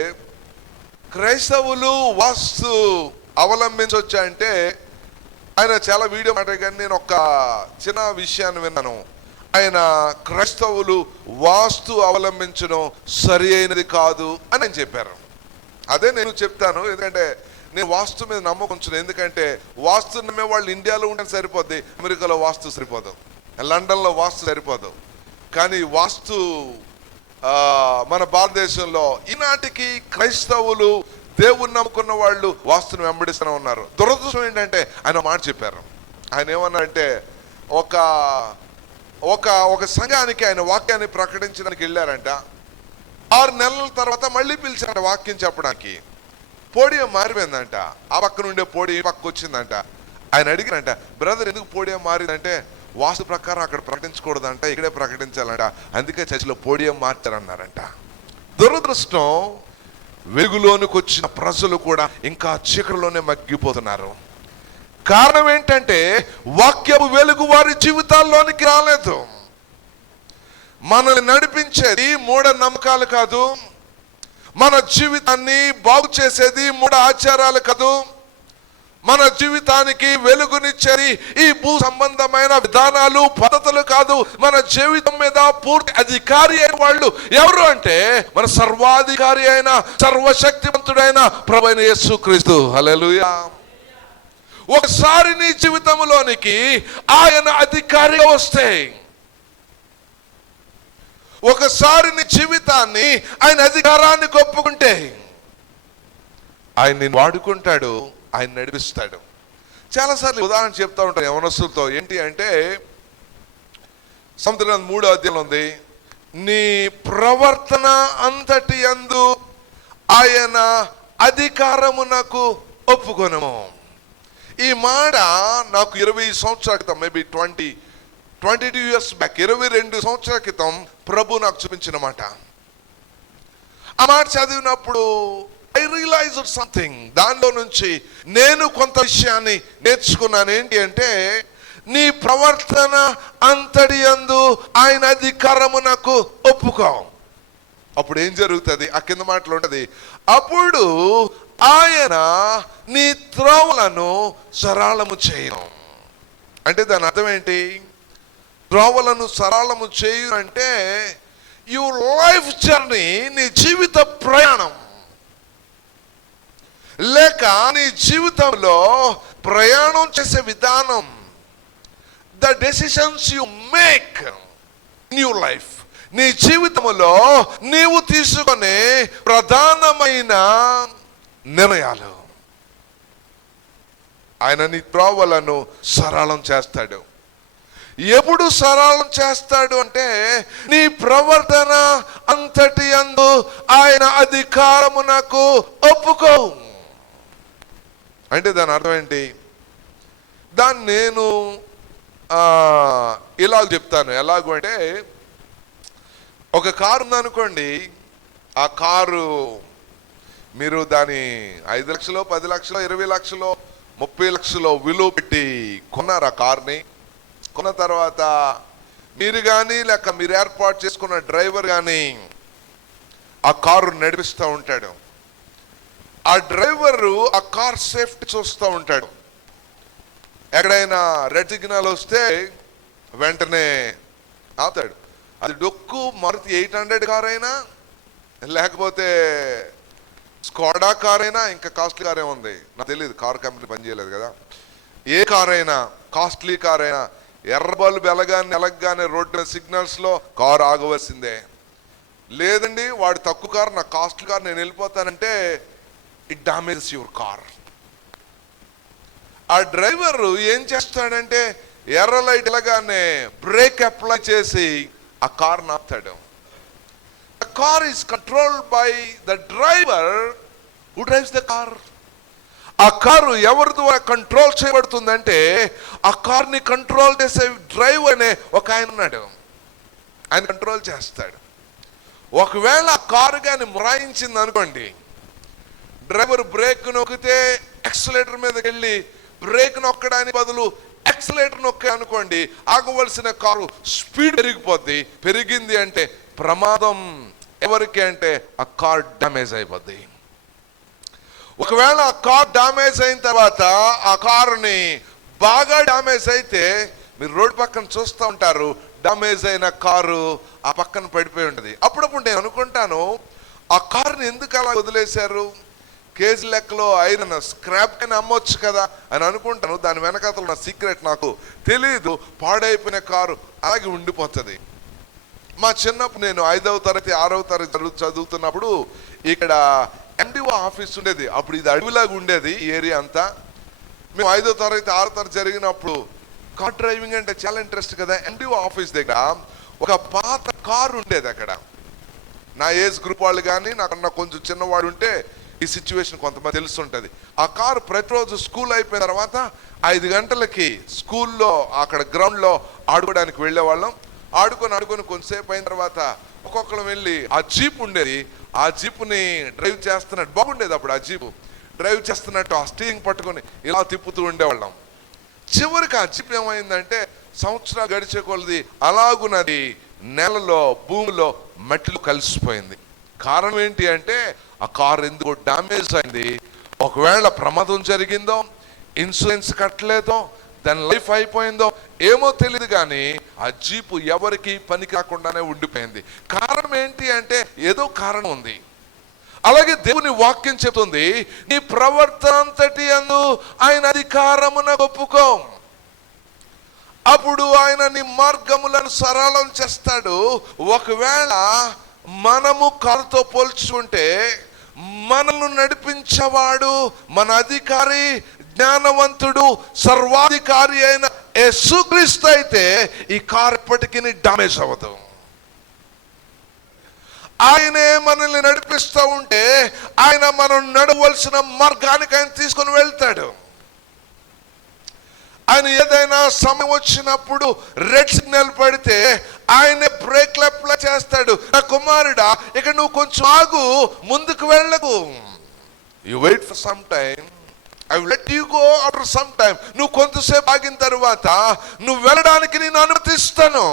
క్రైస్తవులు వాస్తు అవలంబించవచ్చు అంటే ఆయన చాలా వీడియో మాట, కానీ నేను ఒక చిన్న విషయాన్ని విన్నాను. ఆయన క్రైస్తవులు వాస్తు అవలంబించడం సరి అయినది కాదు అని ఆయన చెప్పారు. అదే నేను చెప్తాను, ఎందుకంటే నేను వాస్తు మీద నమ్మకం ఉంచును. ఎందుకంటే వాస్తు నమ్మే వాళ్ళు ఇండియాలో ఉంటే సరిపోద్ది, అమెరికాలో వాస్తు సరిపోదు, లండన్లో వాస్తు సరిపోదు. కానీ వాస్తు మన భారతదేశంలో ఈనాటికి క్రైస్తవులు, దేవుణ్ణి నమ్ముకున్న వాళ్ళు వాస్తుని వెంబడిస్తూనే ఉన్నారు. దురదృష్టం ఏంటంటే ఆయన మాట చెప్పారు. ఆయన ఏమన్నారంటే ఒక ఒక ఒక సంఘానికి ఆయన వాక్యాన్ని ప్రకటించడానికి వెళ్ళారంట. 6 నెలల తర్వాత మళ్ళీ పిలిచారంట వాక్యం చెప్పడానికి. పోడియం మారిపోయిందంట. ఆ పక్క నుండే పోడియం ఈ పక్క వచ్చిందంట. ఆయన అడిగినంట, బ్రదర్ ఎందుకు పోడియం మారిందంటే వాస్తు ప్రకారం అక్కడ ప్రకటించకూడదంట, ఇక్కడే ప్రకటించాలంట, అందుకే చర్చిలో పోడియం మార్చారన్నారంట. దురదృష్టం, వెలుగులోనికి వచ్చిన ప్రజలు కూడా ఇంకా చీకటిలోనే మగ్గిపోతున్నారు. కారణం ఏంటంటే వాక్యము వెలుగు వారి జీవితాల్లోనికి రాలేదు. మనల్ని నడిపించేది మూఢ నమ్మకాలు కాదు, మన జీవితాన్ని బాగు చేసేది మూఢ ఆచారాలు కాదు, మన జీవితానికి వెలుగునిచ్చేది ఈ భూ సంబంధమైన విధానాలు, పద్ధతులు కాదు. మన జీవితం మీద పూర్తి అధికారి అయిన వాళ్ళు ఎవరు అంటే మన సర్వాధికారి అయిన, సర్వశక్తివంతుడైన ప్రభువైన యేసుక్రీస్తు. హల్లెలూయా. ఒకసారి నీ జీవితంలోనికి ఆయన అధికారిగా వస్తే, ఒకసారి నీ జీవితాన్ని ఆయన అధికారానికి ఒప్పుకుంటే ఆయన నిన్ను వాడుకుంటాడు, ఆయన నడిపిస్తాడు. చాలాసార్లు ఉదాహరణ చెప్తా ఉంటాను యవనస్తులతో. ఏంటి అంటే సముద్రం 3వ అధ్యాయంలో ఉంది, నీ ప్రవర్తన అంతటి యందు ఆయన అధికారమునకు ఒప్పుకొనుము. ఈ మాట నాకు 20 సంవత్సరాల క్రితం, మేబీ 22 years బ్యాక్, 22 సంవత్సరాల క్రితం ప్రభు నాకు చూపించిన మాట. ఆ మాట చదివినప్పుడు ఐ రియలైజ్డ్ సంథింగ్. దానిలో నుంచి నేను కొంత విషయాన్ని నేర్చుకున్నాను. ఏంటి అంటే నీ ప్రవర్తన అంతటి యందు ఆయన అధికారమునకు ఒప్పుకో. అప్పుడు ఏం జరుగుతుంది? ఆ కింద మాటలు ఉంటది, అప్పుడు ఆయన నీ త్రోవలను సరళము చేయను. అంటే దాని అర్థం ఏంటి? త్రోవలను సరళము చేయు అంటే యువర్ లైఫ్ జర్నీ, నీ జీవిత ప్రయాణం, లేక నీ జీవితంలో ప్రయాణం చేసే విధానం, the decisions you make in your life, నీ జీవితంలో నీవు తీసుకునే ప్రధానమైన నిర్ణయాలు, ఆయన నీ త్రోవలను సరళం చేస్తాడు. ఎప్పుడు సరళం చేస్తాడు అంటే నీ ప్రవర్తన అంతటి యందు ఆయన అధికారమునకు ఒప్పుకో. అంటే దాని అర్థం ఏంటి? దాన్ని నేను ఇలా చెప్తాను. ఎలాగో అంటే ఒక కారు ఉందనుకోండి, ఆ కారు మీరు దాని 5 లక్షలు, 10 లక్షలు, 20 లక్షలు, 30 లక్షలు విలువ పెట్టి కొన్నారు. ఆ కార్ని కొన్న తర్వాత మీరు కానీ లేక మీరు ఏర్పాటు చేసుకున్న డ్రైవర్ కానీ ఆ కారు నడిపిస్తూ ఉంటాడు. ఆ డ్రైవరు ఆ కార్ సేఫ్టీ చూస్తూ ఉంటాడు. ఎక్కడైనా రెడ్ సిగ్నల్ వస్తే వెంటనే ఆపుతాడు. అది డొక్కు మారుతి 800 కార్ అయినా, లేకపోతే స్కోడా కార్ అయినా, ఇంకా కాస్ట్లీ కార్ ఏముంది నాకు తెలియదు, కార్ కంపెనీ పనిచేయలేదు కదా, ఏ కార్ అయినా, కాస్ట్లీ కార్ అయినా, ఎర్ర బల్బు ఎలగగానే రోడ్డు సిగ్నల్స్లో కారు ఆగవలసిందే. లేదండి వాడు తక్కువ కారు, నా కాస్ట్లీ కార్, నేను వెళ్ళిపోతానంటే ఇట్ డామేజెస్ యువర్ కార్. ఆ డ్రైవర్ ఏం చేస్తాడంటే ఎర్ర లైట్ ఎలాగానే బ్రేక్ అప్లై చేసి ఆ కార్ ఆపుతాడు. The car is controlled by the driver who drives the car. ఆ కారు ఎవరి ద్వారా కంట్రోల్ చేయబడుతుందంటే ఆ కార్ని కంట్రోల్ చేసే డ్రైవర్ అనే ఒక ఆయన ఉన్నాడు, ఆయన కంట్రోల్ చేస్తాడు. ఒకవేళ ఆ కారు కానీ మొరాయించింది అనుకోండి, డ్రైవర్ బ్రేక్ నొక్కితే యాక్సిలరేటర్ మీదకి వెళ్ళి బ్రేక్ నొక్కడానికి బదులు యాక్సిలరేటర్ నొక్కే అనుకోండి, ఆగవలసిన కారు స్పీడ్ పెరిగిపోద్ది. పెరిగింది అంటే ప్రమాదం ఎవరికి అంటే ఆ కార్ డ్యామేజ్ అయిపోద్ది. ఒకవేళ ఆ కార్ డ్యామేజ్ అయిన తర్వాత ఆ కారుని బాగా డ్యామేజ్ అయితే మీరు రోడ్డు పక్కన చూస్తూ ఉంటారు, డ్యామేజ్ అయిన కారు ఆ పక్కన పడిపోయి ఉంటుంది. అప్పుడప్పుడు నేను అనుకుంటాను, ఆ కారుని ఎందుకు అలా వదిలేశారు? కేజీ లెక్కలో ఐరన్ స్క్రాప్ అని అమ్మొచ్చు కదా అని అనుకుంటాను. దాని వెనకాతల ఉన్న సీక్రెట్ నాకు తెలియదు. పాడైపోయిన కారు అలాగే ఉండిపోతుంది. మా చిన్నప్పుడు నేను 5వ తరగతి 6వ తరగతి చదువుతున్నప్పుడు ఇక్కడ MDO ఆఫీస్ ఉండేది. అప్పుడు ఇది అడవిలాగా ఉండేది ఏరియా అంతా. మేము 5వ తరగతి 6వ తరగతి జరిగినప్పుడు కార్ డ్రైవింగ్ అంటే చాలా ఇంట్రెస్ట్ కదా. MDO ఆఫీస్ దగ్గర ఒక పాత కారు ఉండేది. అక్కడ నా ఏజ్ గ్రూప్ వాళ్ళు కానీ నాకన్నా కొంచెం చిన్నవాడు ఉంటే ఈ సిచ్యువేషన్ కొంతమంది తెలుస్తుంటుంది. ఆ కారు ప్రతిరోజు స్కూల్ అయిపోయిన తర్వాత 5 గంటలకి స్కూల్లో అక్కడ గ్రౌండ్లో ఆడుకోవడానికి వెళ్ళేవాళ్ళం. ఆడుకొని కొంతసేపు అయిన తర్వాత ఒక్కొక్కరు వెళ్ళి ఆ జీప్ ఉండేది, ఆ జీపుని డ్రైవ్ చేస్తున్నట్టు బాగుండేది. అప్పుడు ఆ జీపు డ్రైవ్ చేస్తున్నట్టు ఆ స్టీరింగ్ పట్టుకొని ఇలా తిప్పుతూ ఉండేవాళ్ళం. చివరికి ఆ జీప్ ఏమైందంటే సంవత్సరాలు గడిచే కొలది అలాగున్నది నేలలో భూమిలో మట్టిలో కలిసిపోయింది. కారణం ఏంటి అంటే ఆ కారు ఎందుకో డ్యామేజ్ అయింది. ఒకవేళ ప్రమాదం జరిగిందో, ఇన్సూరెన్స్ కట్టలేదో, దాని లైఫ్ అయిపోయిందో ఏమో తెలియదు, కానీ ఆ జీపు ఎవరికి పనికి రాకుండానే ఉండిపోయింది. కారణం ఏంటి అంటే ఏదో కారణం ఉంది. అలాగే దేవుని వాక్యం చెబుతుంది, నీ ప్రవర్తన అంతటి యందు ఆయన అధికారమున ఒప్పుకో. అప్పుడు ఆయన నీ మార్గములను సరళం చేస్తాడు. ఒకవేళ మనము కారుతో పోల్చుకుంటే మనల్ని నడిపించేవాడు మన అధికారి, జ్ఞానవంతుడు, సర్వాధికారి అయిన యేసుక్రీస్తు అయితే ఈ కారు ఎప్పటికీ డామేజ్ అవ్వదు. ఆయనే మనల్ని నడిపిస్తూ ఉంటే ఆయన మనం నడవలసిన మార్గానికి ఆయన తీసుకొని వెళ్తాడు. ఆయన ఏదైనా సమయం వచ్చినప్పుడు రెడ్ సిగ్నల్ పడితే ఆయనే బ్రేక్లు అప్లై చేస్తాడు. నా కుమారుడా, ఇక నువ్వు కొంచెం ఆగు, ముందుకు వెళ్ళకు. You wait for some time, I will let you go after some time. నువ్వు కొంతసేపు ఆగిన తర్వాత నువ్వు వెళ్ళడానికి నేను అనుమతిస్తాను.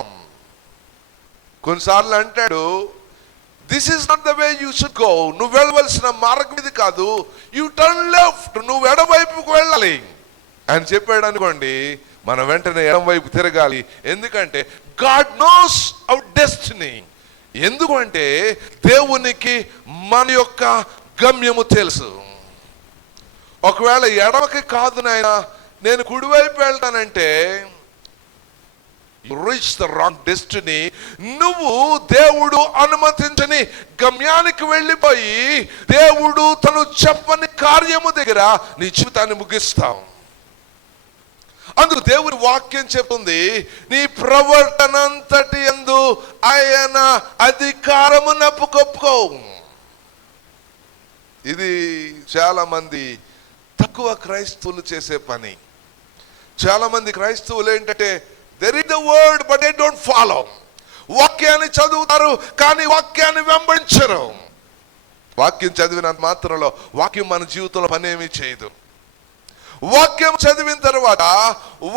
కొన్నిసార్లు అంటాడు, this is not the way you should go. నువ్వు వెళ్ళవలసిన మార్గం ఇది కాదు, యూ టర్న్ లెఫ్ట్, నువ్వు ఎడమవైపుకు వెళ్ళాలి అని చెప్పాడు అనుకోండి, మనం వెంటనే ఎడమ వైపు తిరగాలి. ఎందుకంటే గాడ్ నోస్ అవర్ డెస్టినీ. ఎందుకంటే దేవునికి మన యొక్క గమ్యము తెలుసు. ఒకవేళ ఎడమకి కాదు నాయన, నేను కుడివైపు వెళ్తానంటే you reach the wrong destiny. నువ్వు దేవుడు అనుమతించని గమ్యానికి వెళ్ళిపోయి దేవుడు తను చెప్పని కార్యము దగ్గర నీ జీవితాన్ని ముగిస్తావు. అందుకు దేవుని వాక్యం చెప్తుంది, నీ ప్రవర్తనంతటి యందు ఆయన అధికారము నప్పుకొప్పుకో. ఇది చాలా మంది తక్కువ క్రైస్తవులు చేసే పని. చాలా మంది క్రైస్తవులు ఏంటంటే there is the word but they don't follow. వాక్యాన్ని చదువుతారు కానీ వాక్యాన్ని వెంబడించరు. వాక్యం చదివినంత మాత్రంలో వాక్యం మన జీవితంలో పనేమీ చేయదు. వాక్యం చదివిన తర్వాత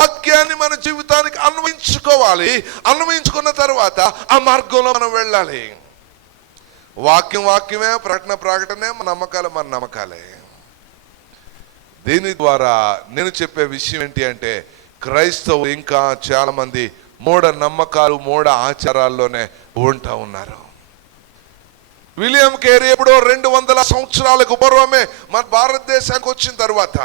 వాక్యాన్ని మన జీవితానికి అన్వయించుకోవాలి. అన్వయించుకున్న తర్వాత ఆ మార్గంలో మనం వెళ్ళాలి. వాక్యమే, ప్రకటనే, మన నమ్మకాలే. దీని ద్వారా నేను చెప్పే విషయం ఏంటి అంటే, క్రైస్తవులు ఇంకా చాలా మంది మూఢ నమ్మకాలు, మూఢ ఆచారాల్లోనే ఉంటా ఉన్నారు. విలియం కేరీ ఎప్పుడో 200 సంవత్సరాలకు పూర్వమే మన భారతదేశానికి వచ్చిన తర్వాత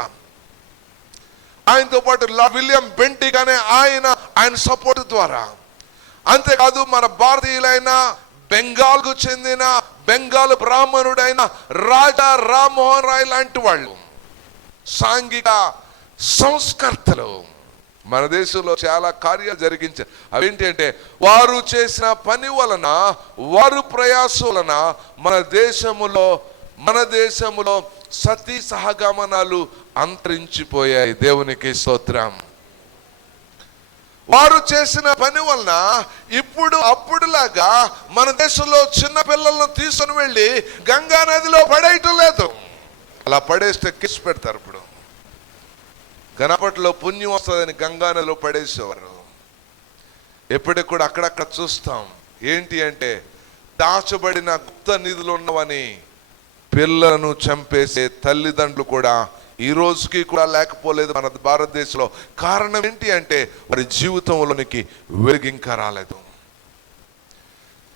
ఆయనతో పాటు విలియం బెంటిక్ అనే ఆయన సపోర్ట్ ద్వారా, అంతేకాదు మన భారతీయులైన బెంగాల్కు చెందిన బెంగాల్ బ్రాహ్మణుడైన రాజా రామ్మోహన్ రాయ్ లాంటి వాళ్ళు, సాంఘిక సంస్కర్తలు మన దేశంలో చాలా కార్యాలు జరిగించారు. అవేంటి అంటే, వారు చేసిన పని వలన, వారు ప్రయాసం వలన మన దేశములో సతీ సహగమనాలు అంతరించిపోయాయి. దేవునికి స్తోత్రం. వారు చేసిన పని వలన ఇప్పుడు అప్పుడులాగా మన దేశంలో చిన్న పిల్లలను తీసుకుని వెళ్ళి గంగా నదిలో పడేయటం లేదు. అలా పడేస్తే కేసు పెడతారు. ఇప్పుడు గణపట్లో పుణ్యం వస్తుందని గంగా నదిలో పడేసేవారు. ఎప్పటికి కూడా అక్కడక్కడ చూస్తాం. ఏంటి అంటే, దాచబడిన గుప్త నిధులు ఉన్నవని పిల్లలను చంపేసే తల్లిదండ్రులు కూడా ఈ రోజుకి కూడా లేకపోలేదు మన భారతదేశంలో. కారణం ఏంటి అంటే, వారి జీవితంలోనికి వెలుగు ఇంకా రాలేదు.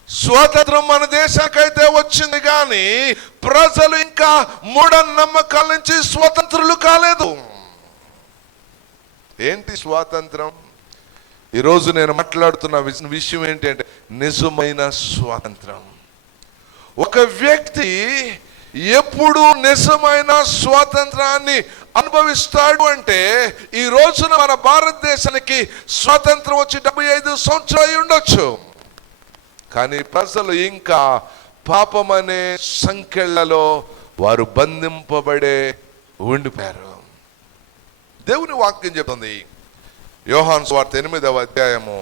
స్వాతంత్రం మన దేశానికైతే వచ్చింది కానీ ప్రజలు ఇంకా మూఢనమ్మకాల నుంచి స్వతంత్రులు కాలేదు. ఏంటి స్వాతంత్రం? ఈరోజు నేను మాట్లాడుతున్న విషయం ఏంటి అంటే, నిజమైన స్వాతంత్రం. ఒక వ్యక్తి ఎప్పుడు నిజమైన స్వాతంత్రాన్ని అనుభవిస్తాడు అంటే, ఈ రోజున మన భారతదేశానికి స్వాతంత్రం వచ్చి 75 సంవత్సరాలు ఉండొచ్చు, కానీ ప్రజలు ఇంకా పాపం అనే సంఖ్యలలో వారు బంధింపబడే ఉండిపోయారు. దేవుని వాక్యం చెప్తుంది, యోహాను సువార్త 8వ అధ్యాయము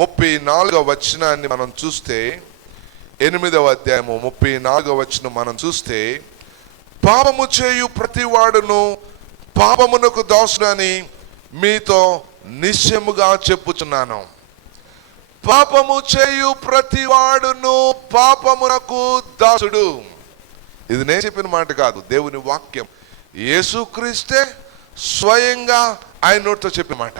34వ వచనాన్ని మనం చూస్తే, 8వ అధ్యాయము 34వ వచనం మనం చూస్తే, పాపము చేయు ప్రతివాడును పాపమునకు దాసుడని మీతో నిశ్చయముగా చెప్పుచున్నాను. పాపము చేయు ప్రతివాడును పాపమునకు దాసుడు. ఇది నేను చెప్పిన మాట కాదు, దేవుని వాక్యం. యేసుక్రీస్తే స్వయంగా ఆయన నోటితో చెప్పిన మాట.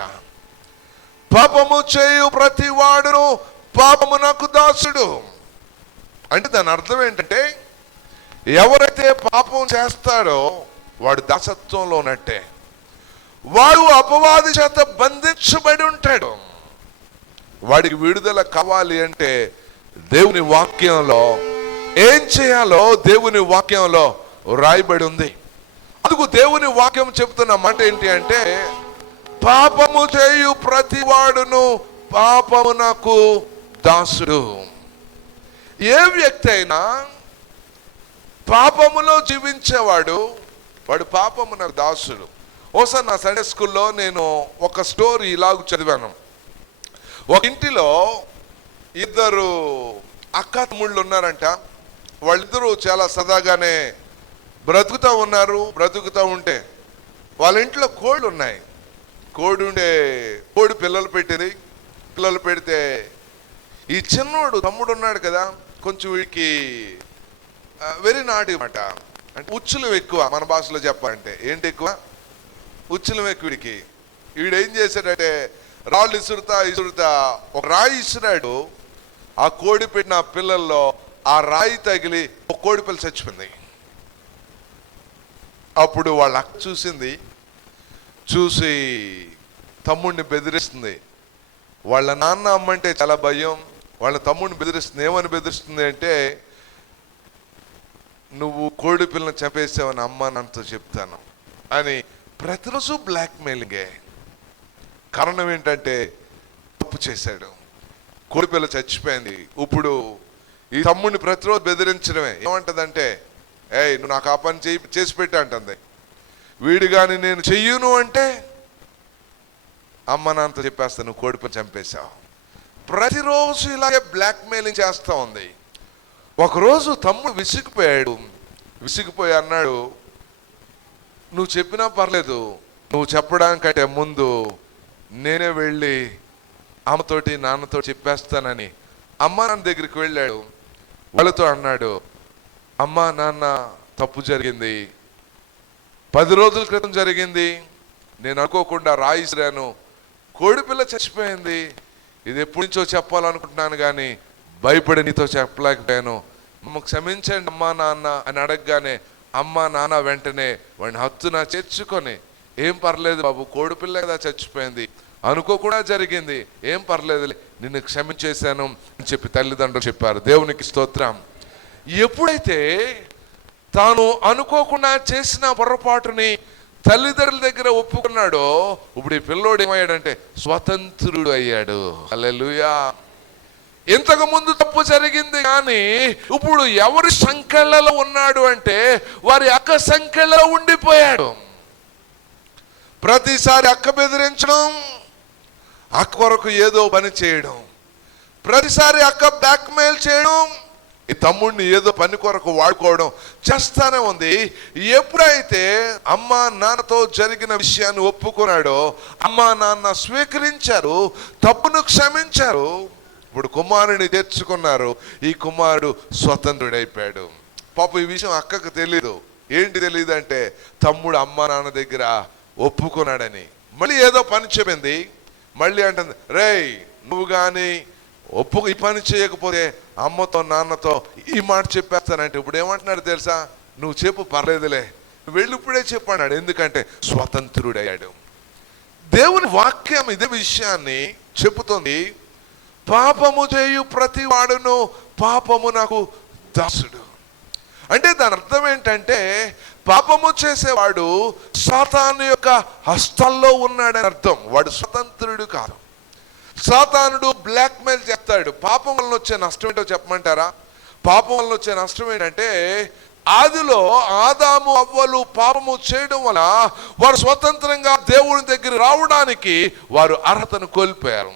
పాపము చేయు ప్రతివాడును పాపమునకు దాసుడు అంటే దాని అర్థం ఏంటంటే, ఎవరైతే పాపం చేస్తాడో వాడు దాసత్వంలో ఉన్నట్టే. వాడు అపవాది చేత బంధించబడి ఉంటాడు. వాడికి విడుదల కావాలి అంటే దేవుని వాక్యంలో ఏం చేయాలో దేవుని వాక్యంలో రాయబడి ఉంది. అందుకు దేవుని వాక్యం చెప్తున్న మాట ఏంటి అంటే, పాపము చేయు ప్రతి వాడును పాపమునకు దాసుడు. ఏ వ్యక్తి అయినా పాపములో జీవించేవాడు వాడు పాపమునకు దాసుడు. ఓసారి నా సండే స్కూల్లో నేను ఒక స్టోరీ ఇలాగ చదివాను. ఒక ఇంటిలో ఇద్దరు అక్క తమ్ముళ్ళు ఉన్నారంట. వాళ్ళిద్దరూ చాలా సరదాగానే బ్రతుకుతూ ఉన్నారు. బ్రతుకుతూ ఉంటే వాళ్ళ ఇంట్లో కోళ్ళు ఉన్నాయి. కోడి పిల్లలు పెట్టింది. పిల్లలు పెడితే ఈ చిన్నోడు తమ్ముడు ఉన్నాడు కదా, కొంచెం వీడికి వెరీ నాటి మాట, అంటే ఉచ్చులు ఎక్కువ. మన భాషలో చెప్పాలంటే ఏంటి ఎక్కువ? ఉచ్చులం ఎక్కువ వీడికి. వీడేం చేశాడంటే రాళ్ళు ఇసురుతా ఒక రాయి ఇసిరాడు. ఆ కోడి పెట్టిన పిల్లల్లో ఆ రాయి తగిలి ఒక కోడి పిల్ల చచ్చిపోయింది. అప్పుడు వాళ్ళ అక్క చూసి తమ్ముడిని బెదిరిస్తుంది. వాళ్ళ నాన్న అమ్మంటే చాలా భయం. వాళ్ళ తమ్ముడిని బెదిరిస్తుంది. ఏమని బెదిరిస్తుంది అంటే, నువ్వు కోడి పిల్లని చంపేసావని అమ్మ నాన్నతో చెప్తాను అని ప్రతిరోజు బ్లాక్మెయిలింగే. కారణం ఏంటంటే తప్పు చేశాడు, కోడి పిల్ల చచ్చిపోయింది. ఇప్పుడు ఈ తమ్ముడిని ప్రతిరోజు బెదిరించడమే. ఏమంటదంటే, ఏయ్ నువ్వు నాకు ఆ పని చేసి పెట్టా అంటుంది. వీడు కానీ నేను చెయ్యను అంటే అమ్మ నాన్నతో చెప్పేస్తా నువ్వు కోడి పిల్ల చంపేశావు. ప్రతిరోజు ఇలాగే బ్లాక్మెయిలింగ్ చేస్తూ ఉంది. ఒకరోజు తమ్ముడు విసిగిపోయి అన్నాడు, నువ్వు చెప్పినా పర్లేదు, నువ్వు చెప్పడానికంటే ముందు నేనే వెళ్ళి అమ్మతోటి నాన్నతో చెప్పేస్తానని అమ్మ నాన్న దగ్గరికి వెళ్ళాడు. వాళ్ళతో అన్నాడు, అమ్మ నాన్న తప్పు జరిగింది, 10 రోజుల క్రితం జరిగింది. నేను అనుకోకుండా రాయిసిరాను, కోడిపిల్ల చచ్చిపోయింది. ఇది ఎప్పటి నుంచో చెప్పాలనుకుంటున్నాను కానీ భయపడి నీతో చెప్పలేకపోయాను. మమ్మల్ని క్షమించండి అమ్మా నాన్న అని అడగగానే అమ్మ నాన్న వెంటనే వాడిని హత్తున చేర్చుకొని, ఏం పర్లేదు బాబు, కోడిపిల్ల కదా చచ్చిపోయింది, అనుకోకుండా జరిగింది, ఏం పర్లేదు, నిన్ను క్షమించేశాను అని చెప్పి తల్లిదండ్రులు చెప్పారు. దేవునికి స్తోత్రం. ఎప్పుడైతే తాను అనుకోకుండా చేసిన పొరపాటుని తల్లిదండ్రుల దగ్గర ఒప్పుకున్నాడో, ఇప్పుడు ఈ పిల్లోడు ఏమయ్యాడంటే స్వతంత్రుడు అయ్యాడు. హల్లెలూయా. ఇంతకు ముందు తప్పు జరిగింది కానీ ఇప్పుడు ఎవరి సంకెళ్ళలో ఉన్నాడు అంటే వారి అక్క సంకెళ్ళలో ఉండిపోయాడు. ప్రతిసారి అక్క బెదిరించడం, అక్క కొరకు ఏదో పని చేయడం, ప్రతిసారి అక్క బ్లాక్మెయిల్ చేయడం, ఈ తమ్ముడిని ఏదో పని కొరకు వాడుకోవడం చేస్తానే ఉంది. ఎప్పుడైతే అమ్మా నాన్నతో జరిగిన విషయాన్ని ఒప్పుకున్నాడో, అమ్మా నాన్న స్వీకరించారు, తప్పును క్షమించారు, ఇప్పుడు కుమారుని తెచ్చుకున్నారు. ఈ కుమారుడు స్వతంత్రుడైపోయాడు. పాప ఈ విషయం అక్కకు తెలీదు. ఏంటి తెలియదు అంటే తమ్ముడు అమ్మా నాన్న దగ్గర ఒప్పుకున్నాడని. మళ్ళీ ఏదో పని చెప్పింది. మళ్ళీ అంటుంది, రేయ్ నువ్వు కానీ ఈ పని చేయకపోతే అమ్మతో నాన్నతో ఈ మాట చెప్పేస్తానంటే ఇప్పుడు ఏమంటున్నాడు తెలుసా, నువ్వు చెప్పు పర్లేదులే, వెళ్ళి ఇప్పుడే చెప్పన్నాడు. ఎందుకంటే స్వతంత్రుడయ్యాడు. దేవుని వాక్యం ఇదే విషయాన్ని చెబుతుంది. పాపము చేయు ప్రతి వాడును పాపమునకు దాసుడు. అంటే దాని అర్థం ఏంటంటే పాపము చేసేవాడు సాతాను యొక్క హస్తాల్లో ఉన్నాడని అర్థం. వాడు స్వతంత్రుడు కాదు. సాతానుడు బ్లాక్మెయిల్ చేస్తాడు. పాపం వలన వచ్చే నష్టం ఏంటో చెప్పమంటారా? పాపం వలన వచ్చే నష్టం ఏంటంటే ఆదిలో ఆదాము అవ్వలు పాపము చేయడం వల్ల వారు స్వతంత్రంగా దేవుని దగ్గర రావడానికి వారు అర్హతను కోల్పోయారు.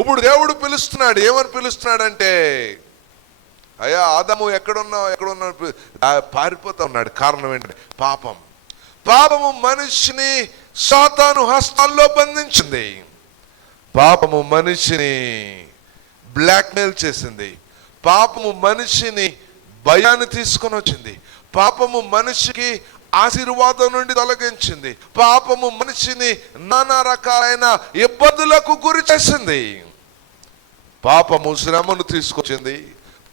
ఇప్పుడు దేవుడు పిలుస్తున్నాడు. ఏమని పిలుస్తున్నాడంటే, అయ్యా ఆదాము ఎక్కడున్నావు పారిపోతా ఉన్నాడు. కారణం ఏంటంటే పాపము మనిషిని సాతాను హస్తాల్లో బంధించింది. పాపము మనిషిని బ్లాక్మెయిల్ చేసింది. పాపము మనిషిని భయాన్ని తీసుకొని వచ్చింది. పాపము మనిషికి ఆశీర్వాదం నుండి తొలగించింది. పాపము మనిషిని నానా రకాలైన ఇబ్బందులకు గురి చేసింది. పాపము శ్రమను తీసుకొచ్చింది.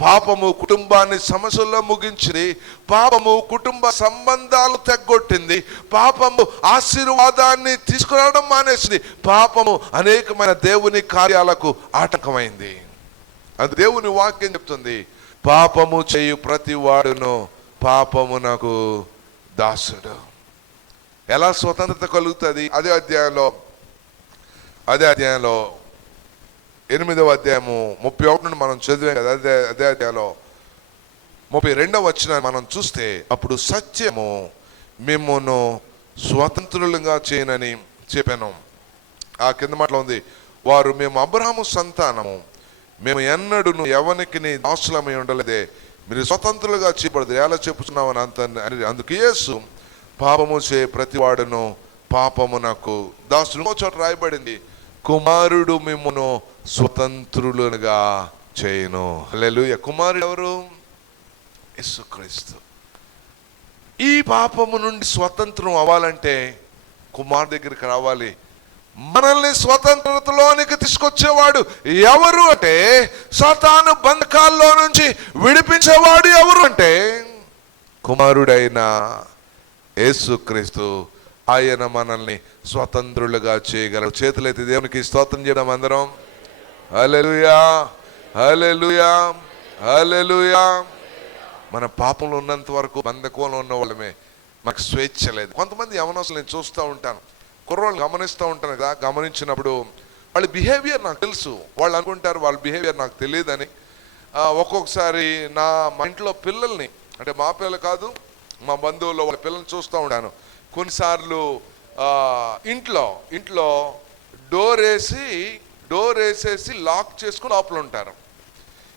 పాపము కుటుంబాన్ని సమస్యల్లో ముగించింది. పాపము కుటుంబ సంబంధాలు తెగ్గొట్టింది. పాపము ఆశీర్వాదాన్ని తీసుకురావడం మానేసింది. పాపము అనేకమైన దేవుని కార్యాలకు ఆటంకమైంది. అది దేవుని వాక్యం చెప్తుంది. పాపము చేయు ప్రతి వాడును పాపమునకు దాసుడు. ఎలా స్వతంత్రత కలుగుతుంది? అదే అధ్యాయంలో 8వ అధ్యాయము 31 నుండి మనం చదివాం కదా. అదే అధ్యాయంలో 32వ వచనాన్ని మనం చూస్తే, అప్పుడు సత్యము మిమ్మును స్వతంత్రులుగా చేయనని చెప్పాను. ఆ కింద మాటలో ఉంది, వారు మేము అబ్రహాము సంతానము, మేము ఎన్నడూను ఎవనికి దాసులమై ఉండలేదే, మీరు స్వతంత్రులుగా చేయబడదు, ఎలా చెప్పుచున్నామని అందుకు యేసు, పాపము చే ప్రతివాడును పాపమునకు దాసుడు. ఇంకో చోట రాయబడింది, కుమారుడు మిమ్మును స్వతంత్రులుగా చేయను. హల్లెలూయా. కుమారుడు ఎవరు? యేసుక్రీస్తు. ఈ పాపము నుండి స్వతంత్రం అవ్వాలంటే కుమారుడు దగ్గరికి రావాలి. మనల్ని స్వతంత్రతలోనికి తీసుకొచ్చేవాడు ఎవరు అంటే, సాతాను బంధకాల్లో నుంచి విడిపించేవాడు ఎవరు అంటే కుమారుడైన యేసుక్రీస్తు. ఆయన మనల్ని స్వతంత్రులుగా చేయగలరు. చేతులైతే దేవునికి స్తోత్రం చేయడం అందరం. హల్లెలూయా, హల్లెలూయా, హల్లెలూయా. మన పాపంలో ఉన్నంత వరకు బంధకంలో ఉన్న వాళ్ళమే, మనకు స్వేచ్ఛ లేదు. కొంతమంది యవనస్తులు నేను చూస్తూ ఉంటాను, కుర్రోళ్ళు గమనిస్తూ ఉంటాను కదా. గమనించినప్పుడు వాళ్ళ బిహేవియర్ నాకు తెలుసు. వాళ్ళు అనుకుంటారు వాళ్ళ బిహేవియర్ నాకు తెలియదని. ఒక్కొక్కసారి మా ఇంట్లో పిల్లల్ని, అంటే మా పిల్లలు కాదు, మా బంధువుల్లో వాళ్ళ పిల్లల్ని చూస్తూ ఉంటాను. కొన్నిసార్లు ఇంట్లో డోర్ వేసేసి లాక్ చేసుకుని లోపల ఉంటారు.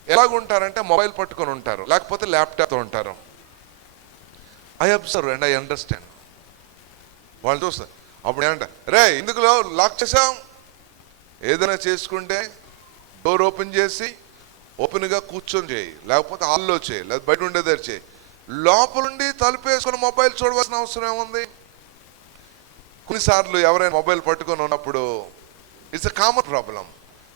ఎలాగుంటారంటే మొబైల్ పట్టుకొని ఉంటారు, లేకపోతే ల్యాప్టాప్తో ఉంటారు. I observe and I understand. వాళ్ళు చూస్తారు. అప్పుడు ఏమంట, రే ఎందుకు లాక్ చేసాం? ఏదైనా చేసుకుంటే డోర్ ఓపెన్ చేసి ఓపెన్గా కూర్చొని చేయి, లేకపోతే హాల్లో చేయి, లేదా బయట ఉండేదారు చేయి. లోపలుండి తలుపు వేసుకొని మొబైల్ చూడవలసిన అవసరం ఏముంది? కొన్నిసార్లు ఎవరైనా మొబైల్ పట్టుకొని ఉన్నప్పుడు ఇట్స్ అ కామన్ ప్రాబ్లం.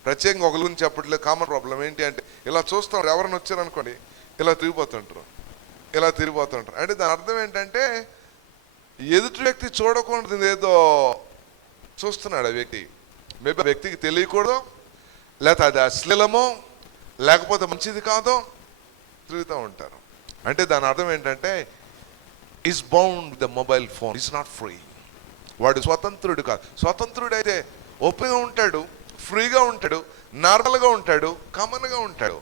ప్రత్యేకంగా ఒక గురించి చెప్పట్లేదు. కామన్ ప్రాబ్లం ఏంటి అంటే, ఇలా చూస్తాం, ఎవరైనా వచ్చారనుకోండి ఇలా తిరిగిపోతుంటారు. అంటే దాని అర్థం ఏంటంటే, ఎదుటి వ్యక్తి చూడకూడదు ఏదో చూస్తున్నాడు ఆ వ్యక్తి. మేబీ ఆ వ్యక్తికి తెలియకూడదు, లేకపోతే అది అశ్లీలమో, లేకపోతే మంచిది కాదో తిరుగుతూ ఉంటారు. అంటే దాని అర్థం ఏంటంటే, is bound with the mobile phone, is not free. వాడు స్వతంత్రుడు కాదు. స్వతంత్రుడు అయితే ఓపెన్గా ఉంటాడు, ఫ్రీగా ఉంటాడు, నార్మల్గా ఉంటాడు, కామన్గా ఉంటాడు.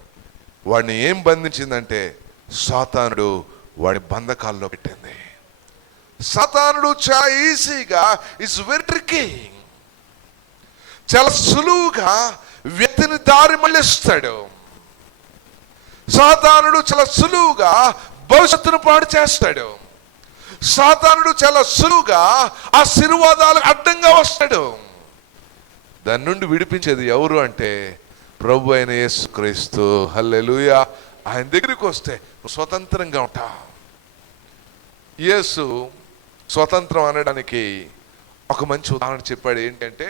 వాడిని ఏం బంధించిందంటే సాతానుడు వాడి బంధకాల్లో పెట్టింది. సాతానుడు చాలా ఈజీగా, ఇట్స్ వెరీ ట్రిక్కీ, చాలా సులువుగా వ్యక్తిని దారి మళ్ళిస్తాడు. సాతానుడు చాలా సులువుగా భవిష్యత్తును పాడు చేస్తాడు. సాతానుడు చాలా సులువుగా ఆశీర్వాదాలకు అడ్డంగా వస్తాడు. దాని నుండి విడిపించేది ఎవరు అంటే ప్రభు అయిన యేసుక్రీస్తు. హల్లెలూయా. ఆయన దగ్గరికి వస్తే స్వతంత్రంగా ఉంటా. యేసు స్వతంత్రం అనడానికి ఒక మంచి ఉదాహరణ చెప్పాడు. ఏంటంటే,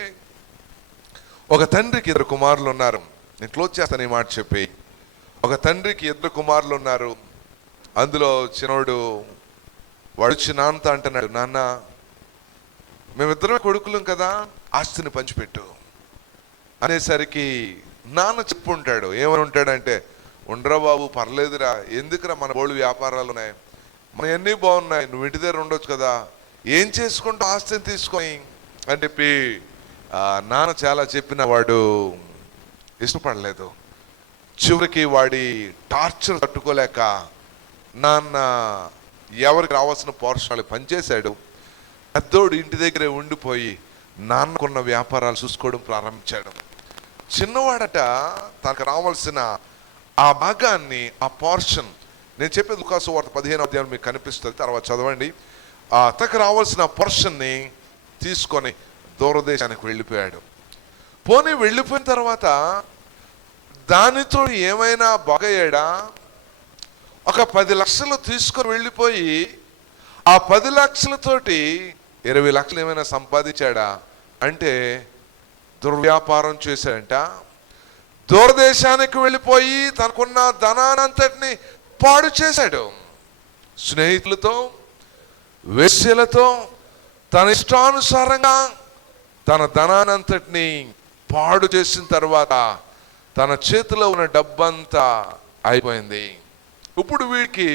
ఒక తండ్రికి 2 కుమారులు ఉన్నారు. నేను క్లోజ్ చేస్తాను ఈ మాట చెప్పి. ఒక తండ్రికి 2 కుమారులు ఉన్నారు. అందులో చిన్నోడు వాడు వచ్చి నాన్నతో అంటున్నాడు, నాన్న మేమిద్దరమే కొడుకులం కదా, ఆస్తిని పంచిపెట్టు అనేసరికి నాన్న చెప్పుంటాడు. ఏమని ఉంటాడంటే, ఉండరా బాబు, పర్లేదురా, ఎందుకురా, మన బోళ్ళు వ్యాపారాలు ఉన్నాయి, మన అన్నీ బాగున్నాయి, నువ్వు ఇంటి దగ్గర ఉండొచ్చు కదా, ఏం చేసుకుంటూ ఆస్తిని తీసుకొని అని చెప్పి నాన్న చాలా చెప్పిన వాడు ఇష్టపడలేదు. చివరికి వాడి టార్చర్ తట్టుకోలేక నాన్న ఎవరికి రావాల్సిన పోర్షనాలు పనిచేశాడు. పెద్దోడు ఇంటి దగ్గరే ఉండిపోయి నాన్నకున్న వ్యాపారాలు చూసుకోవడం ప్రారంభించాడు. చిన్నవాడట తనకు రావాల్సిన ఆ భాగాన్ని, ఆ పోర్షన్, నేను చెప్పేది లూకా సువార్త 15వ అధ్యాయం మీకు కనిపిస్తుంది, తర్వాత చదవండి. తనకు రావాల్సిన పోర్షన్ని తీసుకొని దూరదేశానికి వెళ్ళిపోయాడు. వెళ్ళిపోయిన తర్వాత దానితో ఏమైనా బాగయ్యాడా? ఒక 10 లక్షలు తీసుకొని వెళ్ళిపోయి ఆ 10 లక్షలతోటి 20 లక్షలు ఏమైనా సంపాదించాడా అంటే దుర్వ్యాపారం చేశాడంట. దూరదేశానికి వెళ్ళిపోయి తనకున్న ధనానంతటిని పాడు చేశాడు. స్నేహితులతో, వేశ్యలతో తన ఇష్టానుసారంగా తన ధనానంతటిని పాడు చేసిన తర్వాత తన చేతిలో ఉన్న డబ్బంతా అయిపోయింది. ఇప్పుడు వీడికి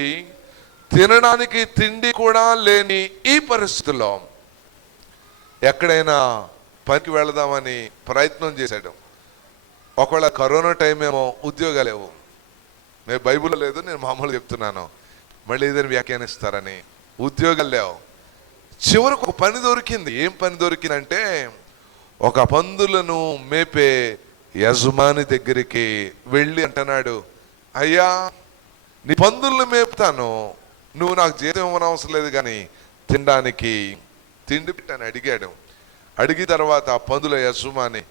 తినడానికి తిండి కూడా లేని ఈ పరిస్థితుల్లో ఎక్కడైనా పనికి వెళదామని ప్రయత్నం చేశాడు. ఒకవేళ కరోనా టైం ఏమో ఉద్యోగాలు లేవు, నేను బైబిల్లో లేదు, నేను మామూలుగా చెప్తున్నాను, మళ్ళీ ఏదైనా వ్యాఖ్యానిస్తారని. ఉద్యోగాలు లేవు. చివరికి ఒక పని దొరికింది. ఏం పని దొరికిందంటే, ఒక పందులను మేపే యజమాని దగ్గరికి వెళ్ళి అంటున్నాడు, అయ్యా నీ పందులను మేపుతాను, నువ్వు నాకు జీతం ఇవ్వనవసరం లేదు కానీ తినడానికి తిండి పెట్టని అడిగాడు. అడిగిన తర్వాత ఆ పందుల యజమాని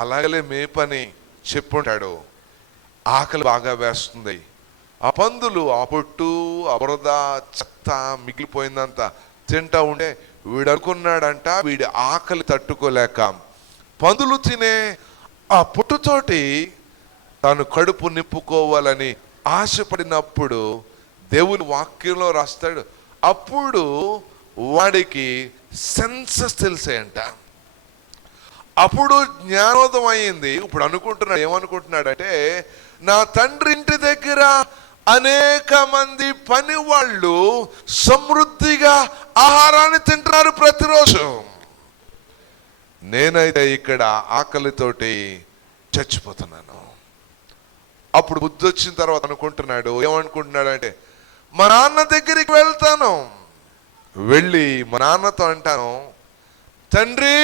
అలాగలే మేపని చెప్పుంటాడు. ఆకలి బాగా వేస్తుంది. ఆ పందులు ఆ పొట్టు, ఆ బురద, చెత్త మిగిలిపోయిందంతా తింటా ఉంటే వీడు అనుకున్నాడంట, వీడి ఆకలి తట్టుకోలేక పందులు తినే ఆ పొట్టుతోటి తాను కడుపు నింపుకోవాలని ఆశపడినప్పుడు దేవుని వాక్యంలో రాస్తాడు, అప్పుడు వాడికి సెన్సస్ తెలిసాయంట. అప్పుడు జ్ఞానోదయం అయింది. ఇప్పుడు అనుకుంటున్నాడు, ఏమనుకుంటున్నాడంటే, నా తండ్రి ఇంటి దగ్గర అనేక మంది పని వాళ్ళు సమృద్ధిగా ఆహారాన్ని తింటున్నారు ప్రతిరోజు, నేనైతే ఇక్కడ ఆకలితోటి చచ్చిపోతున్నాను. అప్పుడు బుద్ధి వచ్చిన తర్వాత అనుకుంటున్నాడు, ఏమనుకుంటున్నాడు అంటే, మా నాన్న దగ్గరికి వెళ్తాను, వెళ్ళి మా నాన్నతో అంటాను, తండ్రి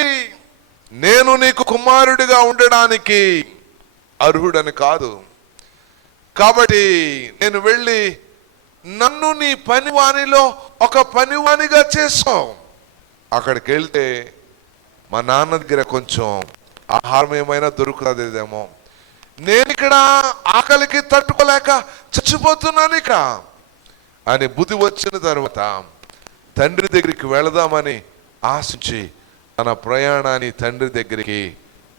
నేను నీకు కుమారుడిగా ఉండడానికి అర్హుడని కాదు, కాబట్టి నేను వెళ్ళి నన్ను నీ పనివానిలో ఒక పనివానిగా చేసుకో. అక్కడికి వెళ్తే మా నాన్న దగ్గర కొంచెం ఆహారం ఏమైనా దొరుకుతుందేమో, నేను ఇక్కడ ఆకలికి తట్టుకోలేక చచ్చిపోతున్నాను ఇక అని బుద్ధి వచ్చిన తర్వాత తండ్రి దగ్గరికి వెళదామని ఆశించి తన ప్రయాణాన్ని తండ్రి దగ్గరికి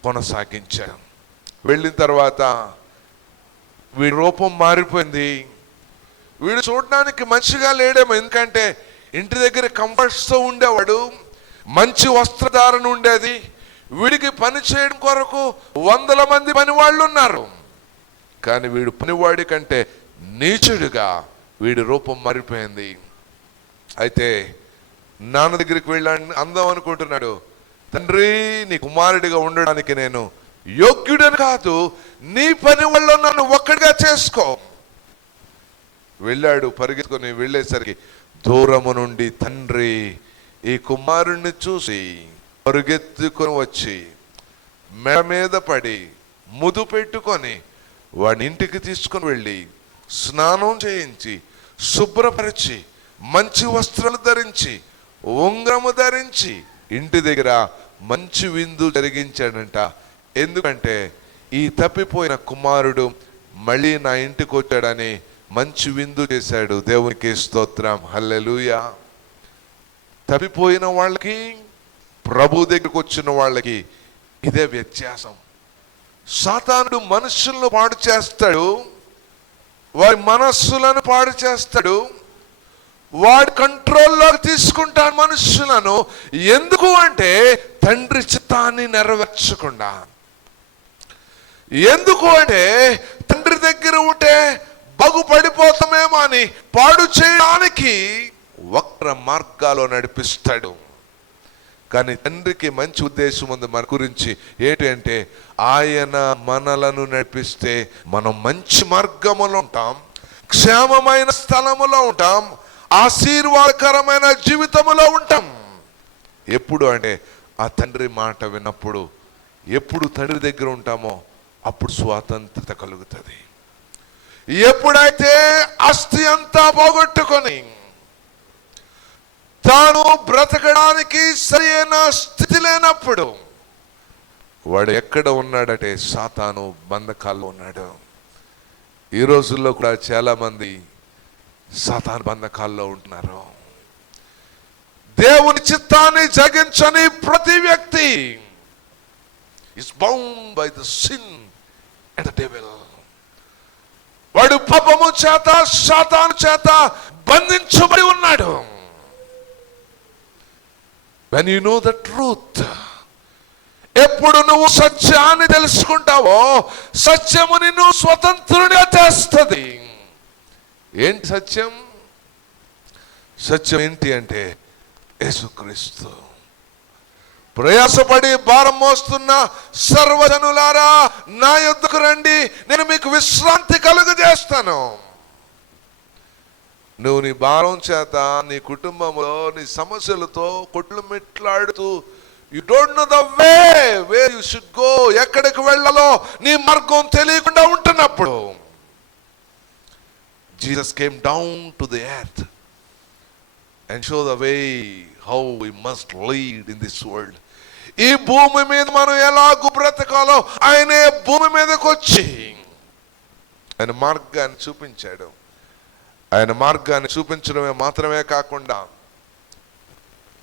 కొనసాగించాడు. వెళ్ళిన తర్వాత వీడి రూపం మారిపోయింది. వీడు చూడడానికి మంచిగా లేడేమో, ఎందుకంటే ఇంటి దగ్గర కంఫర్ట్స్తో ఉండేవాడు, మంచి వస్త్రధారణ ఉండేది. వీడికి పని చేయడం కొరకు 100 మంది పనివాళ్ళు ఉన్నారు, కానీ వీడు పనివాడి కంటే నీచుడిగా వీడి రూపం మారిపోయింది. అయితే నాన్న దగ్గరికి వెళ్ళాను అందాం అనుకుంటున్నాడు, తండ్రి నీ కుమారుడిగా ఉండడానికి నేను యోగ్యుడని కాదు, నీ పని వల్ల నన్ను ఒక్కడిగా చేసుకో. వెళ్ళాడు. పరిగెత్తుకొని వెళ్ళేసరికి దూరము నుండి తండ్రి ఈ కుమారుణ్ణి చూసి పరుగెత్తుకొని వచ్చి మెడ మీద పడి ముదు పెట్టుకొని వాడి ఇంటికి తీసుకొని వెళ్ళి స్నానం చేయించి శుభ్రపరిచి మంచి వస్త్రాలు ధరించి ఉంగరము ధరించి ఇంటి దగ్గర మంచి విందు జరిగించాడంట. ఎందుకంటే ఈ తప్పిపోయిన కుమారుడు మళ్ళీ నా ఇంటికి వచ్చాడని మంచి విందు చేశాడు. దేవునికి స్తోత్రం, హల్లెలూయా. తప్పిపోయిన వాళ్ళకి, ప్రభు దగ్గరికి వచ్చిన వాళ్ళకి ఇదే వ్యత్యాసం. సాతానుడు మనుషులను పాడు చేస్తాడు, వారి మనస్సులను పాడు చేస్తాడు, వాడి కంట్రోల్లోకి తీసుకుంటాడు మనుషులను. ఎందుకు అంటే తండ్రి చిత్తాన్ని నెరవేర్చకుండా. ఎందుకు అంటే తండ్రి దగ్గర ఉంటే బాగుపడిపోతామేమో అని పాడు చేయడానికి వక్ర మార్గాల్లో నడిపిస్తాడు. కానీ తండ్రికి మంచి ఉద్దేశం ఉంది మన గురించి. ఏంటి అంటే ఆయన మనలను నడిపిస్తే మనం మంచి మార్గములో ఉంటాం, క్షేమమైన స్థలములో ఉంటాం, ఆశీర్వాదకరమైన జీవితములో ఉంటాం. ఎప్పుడు అంటే ఆ తండ్రి మాట విన్నప్పుడు. ఎప్పుడు తండ్రి దగ్గర ఉంటామో అప్పుడు స్వాతంత్రత కలుగుతుంది. ఎప్పుడైతే ఆస్తి అంతా పోగొట్టుకొని తాను బ్రతకడానికి సరైన స్థితి లేనప్పుడు వాడు ఎక్కడ ఉన్నాడంటే సాతాను బంధకాల్లో ఉన్నాడు. ఈ రోజుల్లో కూడా చాలా మంది సాతాను బంధకాల్లో ఉంటున్నారు. దేవుని చిత్తాన్ని జగించని ప్రతి వ్యక్తి is bound by the sin and the devil. వాడు పాపము చేత సాతాను చేత బంధించబడి ఉన్నాడు. When you know the truth, ఎప్పుడు నువ్వు సత్యాన్ని తెలుసుకుంటావో సత్యము నిన్ను స్వతంత్రుడిగా చేస్తుంది. ఏంటి సత్యం? సత్యం ఏంటి అంటే యేసుక్రీస్తు. ప్రయాసపడి భారం మోస్తున్న సర్వజనులారా నా యొద్దకు రండి, నేను మీకు విశ్రాంతి కలుగజేస్తాను. నువ్వు నీ భారం చేత నీ కుటుంబంలో నీ సమస్యలతో కొట్టుమిట్లాడుతూ you don't know the way where you should go, ఎక్కడికి వెళ్ళాలో నీ మార్గం తెలియకుండా ఉంటున్నప్పుడు Jesus came down to the earth and show the way how we must lead in this world. ఈ భూమి మీద మనం ఎలాగూ బ్రతకాలో ఆయనే భూమి మీదకి వచ్చి ఆయన మార్గాన్ని చూపించాడు. ఆయన మార్గాన్ని చూపించడమే మాత్రమే కాకుండా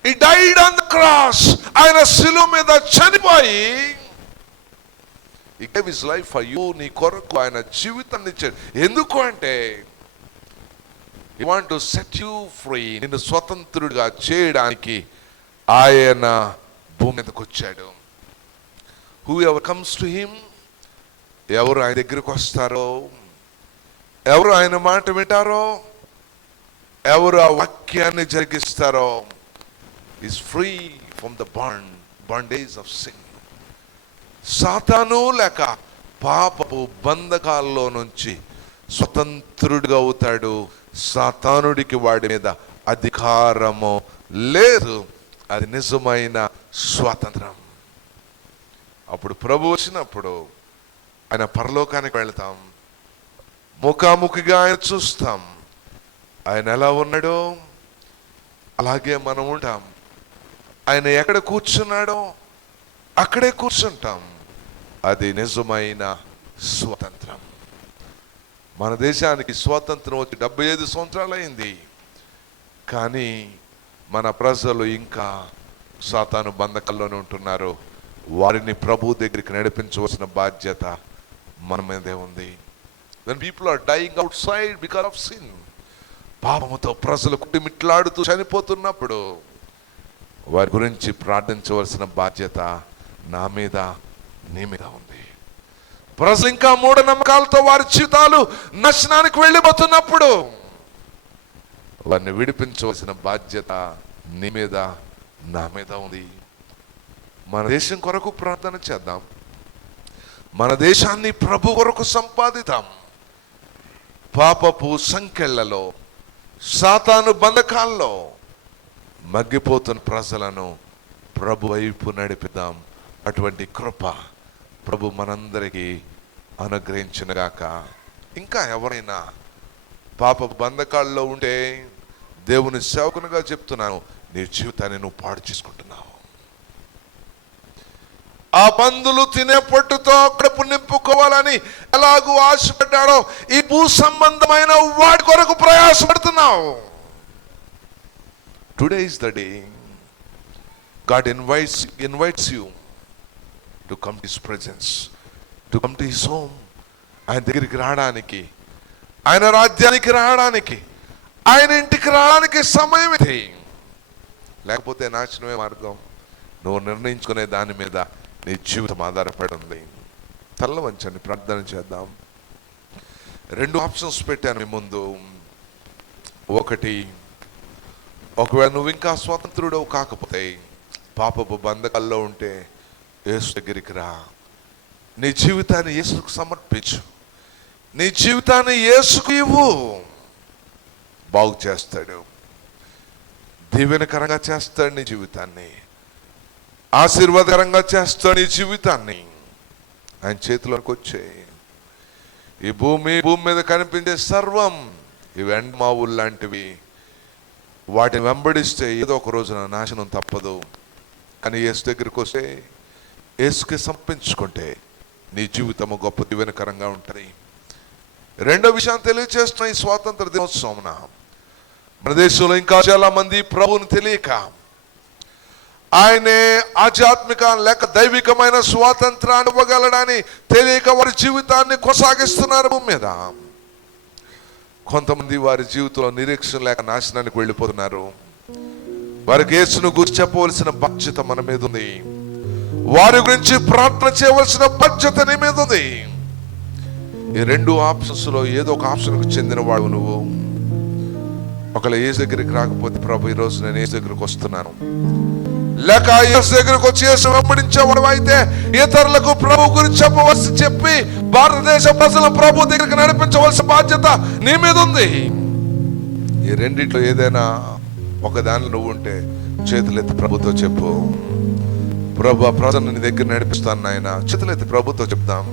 he died on the cross, ఆయన శిలువ మీద చనిపోయి he gave his life for you, నీ కొరకు ఆయన జీవితాన్ని ఇచ్చాడు. ఎందుకు అంటే he want to set you free, నిన్ను స్వతంత్రుడిగా చేయడానికి ఆయన భూమి మీదకి వచ్చాడు. whoever comes to him, ఎవరు ఆయన దగ్గరికి వస్తారో, ఎవరు ఆయన మాట వింటారో, ఎవరు ఆ వాక్యాన్ని జరిగిస్తారో is free from the bondage of sin. సాతాను లేక పాపపు బంధకాల్లో నుంచి స్వతంత్రుడిగా అవుతాడు. సాతానుడికి వాడి మీద అధికారము లేదు. అది నిజమైన స్వాతంత్రం. అప్పుడు ప్రభు వచ్చినప్పుడు ఆయన పరలోకానికి వెళ్తాం, ముఖాముఖిగా ఆయన చూస్తాం. ఆయన ఎలా ఉన్నాడో అలాగే మనం ఉంటాం. ఆయన ఎక్కడ కూర్చున్నాడో అక్కడే కూర్చుంటాం. అది నిజమైన స్వాతంత్రం. మన దేశానికి స్వాతంత్రం వచ్చి 75 సంవత్సరాలు అయింది. కానీ మన ప్రజలు ఇంకా సాతాను బంధకాల్లోనే ఉంటున్నారు. వారిని ప్రభు దగ్గరికి నడిపించవలసిన బాధ్యత మన మీదే ఉంది. When people are dying outside because of sin, పాపముతో ప్రజలు కుటిమిట్లాడుతూ చనిపోతున్నప్పుడు వారి గురించి ప్రార్థించవలసిన బాధ్యత నా మీద నీ మీద ఉంది. ప్రజలు ఇంకా మూఢనమ్మకాలతో వారి జీవితాలు నాశనానికి వెళ్ళిపోతున్నప్పుడు వారిని విడిపించవలసిన బాధ్యత నీ మీద నా మీద ఉంది. మన దేశం కొరకు ప్రార్థన చేద్దాం. మన దేశాన్ని ప్రభు కొరకు సంపాదిద్దాం. పాపపు సంకెళ్లలో సాతాను బంధకాల్లో మగ్గిపోతున్న ప్రజలను ప్రభు వైపు నడిపిద్దాం. అటువంటి కృప ప్రభు మనందరికీ అనుగ్రహించునుగాక. ఇంకా ఎవరైనా పాప బంధకాల్లో ఉంటే దేవుని సేవకునిగా చెప్తున్నాను, నీ జీవితాన్ని నువ్వు పాడు చేసుకుంటున్నావు. ఆ పందులు తినే పొట్టుతో కడుపు నింపుకోవాలని ఎలాగూ ఆశపడ్డాడో ఈ భూ సంబంధమైన వాటి కొరకు ప్రయాసపడుతున్నావు. Today is the day God invites you to come to his presence, to come to his home. ఆయన దగ్గరికి రావడానికి, ఆయన రాజ్యానికి రావడానికి, ఆయన ఇంటికి రావడానికి సమయం ఇది. లేకపోతే నాశనమే మార్గం. నువ్వు నిర్ణయించుకునే దాని మీద నీ జీవితం ఆధారపడి ఉంది. తల్ల వంచండి, ప్రార్థన చేద్దాం. 2 ఆప్షన్స్ పెట్టాను మీ ముందు. ఒకటి, ఒకవేళ నువ్వు ఇంకా స్వతంత్రుడవు కాకపోతే, పాపపు బంధకాల్లో ఉంటే యేసు దగ్గరికి రా. నీ జీవితాన్ని యేసుకు సమర్పించు. నీ జీవితాన్ని యేసుకు ఇవ్వు. బాగు చేస్తాడు, దీవెనకరంగా చేస్తాడు నీ జీవితాన్ని, ఆశీర్వాదకరంగా చేస్తాడు నీ జీవితాన్ని. ఆయన చేతిలోకి వచ్చే ఈ భూమి మీద కనిపించే సర్వం ఇవి ఎండమావులు లాంటివి. వాటిని వెంబడిస్తే ఏదో ఒక రోజున నాశనం తప్పదు. కానీ యేసు దగ్గరికి వస్తే, యేసుకి సమర్పించుకుంటే నీ జీవితము గొప్ప దీవెనకరంగా ఉంటుంది. రెండో విషయాన్ని తెలియజేస్తున్న ఈ స్వాతంత్ర దినోత్సవం మన దేశంలో ఇంకా చాలా మంది ప్రభువుని తెలియక ఆయనే ఆధ్యాత్మిక లేక దైవికమైన స్వాతంత్రాన్ని ఇవ్వగలడని తెలియక వారి జీవితాన్ని కొనసాగిస్తున్నారు భూమి మీద. కొంతమంది వారి జీవితంలో నిరీక్షణ లేక నాశనానికి వెళ్ళిపోతున్నారు. వారికి యేసును గురించి చెప్పవలసిన బాధ్యత మన మీద ఉంది. వారి గురించి ప్రార్థన చేయవలసిన బాధ్యత నీ మీద ఉంది. ఈ రెండు ఆప్షన్స్ లో ఏదో ఒక ఆప్షన్ కు చెందిన వాడు నువ్వు. ఒకవేళ యేసు దగ్గరికి రాకపోతే, ప్రభు ఈ రోజు నేను యేసు దగ్గరికి వస్తున్నాను, లేక యేసు దగ్గరికి వచ్చి యేసు వెంబడించేవాడు అయితే ఇతరులకు ప్రభు గురించి చెప్పి భారతదేశ ప్రజల ప్రభు దగ్గరికి నడిపించవలసిన బాధ్యత నీ మీద ఉంది. ఈ రెండిట్లో ఏదైనా ఒక దానిలో నువ్వు ఉంటే చేతులెత్తి ప్రభుతో చెప్పు, ప్రభు ప్రజలను నీ దగ్గర నడిపిస్తాను నాయన. చేతులెత్తి ప్రభుతో చెప్తాం,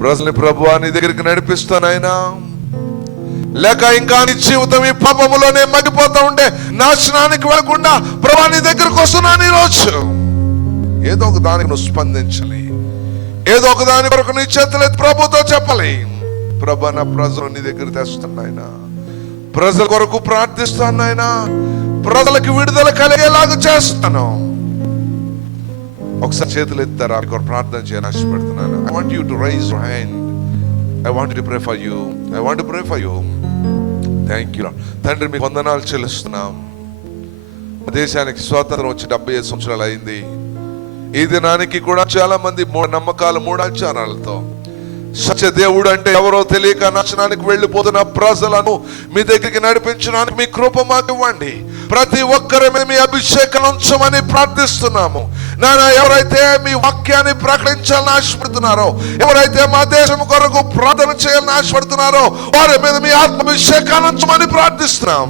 ప్రజల్ని ప్రభు నీ దగ్గరికి నడిపిస్తాను ఆయన. లేక ఇంకా నీ జీవితం ఈ పాపములోనే మగ్గిపోతా ఉంటే నాశనానికి వెళ్ళకుండా ప్రభు నీ దగ్గరకు వస్తున్నాను ఈరోజు. ఏదో ఒక దానికి నువ్వు స్పందించాలి. ఏదో ఒక దాని కొరకు నీ చేతులెత్తి ప్రభుతో చెప్పాలి, ప్రభు నా ప్రజలు నీ దగ్గర తెస్తాను ఆయన, ప్రజల కొరకు ప్రార్థిస్తాను ఆయన, ప్రజలకు విడుదల కలిగేలాగా చేస్తాను. ఒకసారి చేతులు ఎత్తారా? ప్రార్థన చేయని ఆశపడుతున్నాను. I want you to raise your hand. I want to pray for you. I want to pray for you. Thank you Lord. తండ్రి మీకు వందనాలు చెల్లిస్తున్నాం. దేశానికి స్వాతంత్రం వచ్చి 75 సంవత్సరాలు అయింది. ఈ దినానికి కూడా చాలా మంది మూఢనమ్మకాలు, మూఢాచారాలతో సత్య దేవుడు అంటే ఎవరో తెలియక నాశనానికి వెళ్ళిపోతున్న ప్రజలను మీ దగ్గరికి నడిపించడానికి మీ కృప మాకు ఇవ్వండి. ప్రతి ఒక్కరి మీద మీ అభిషేకం ఉంచమని ప్రార్థిస్తున్నాము నాయన. ఎవరైతే మీ వాక్యాన్ని ప్రకటించాలని ఆశపడుతున్నారో, ఎవరైతే మా దేశం కొరకు ప్రార్థన చేయాలని ఆశపడుతున్నారో, వారి మీద మీ ఆత్మాభిషేకాన్ని ఉంచమని ప్రార్థిస్తున్నాం.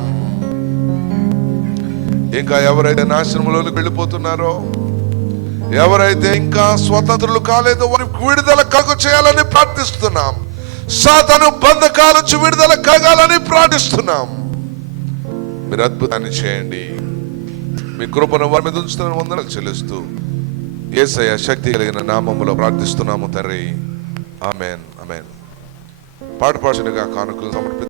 ఇంకా ఎవరైతే నాశనంలోకి వెళ్ళిపోతున్నారో, ఎవరైతే ఇంకా స్వతంత్రులు కాలేదో వారికి విడుదల కలుగు చేయాలని ప్రార్థిస్తున్నాం. సాతాను బంధకాల నుంచి విడుదల కలగాలని ప్రార్థిస్తున్నాం. మీరు అద్భుతాన్ని చేయండి. మీ కృపను వారి మీద ఉంచుతున్న వందనాలు చెల్లిస్తూ యేసయ్య శక్తి కలిగిన నామములో ప్రార్థిస్తున్నాము తండ్రి. ఆమేన్. ఆమేన్. పాట పాడుచునిగా కానుకలు సమర్పి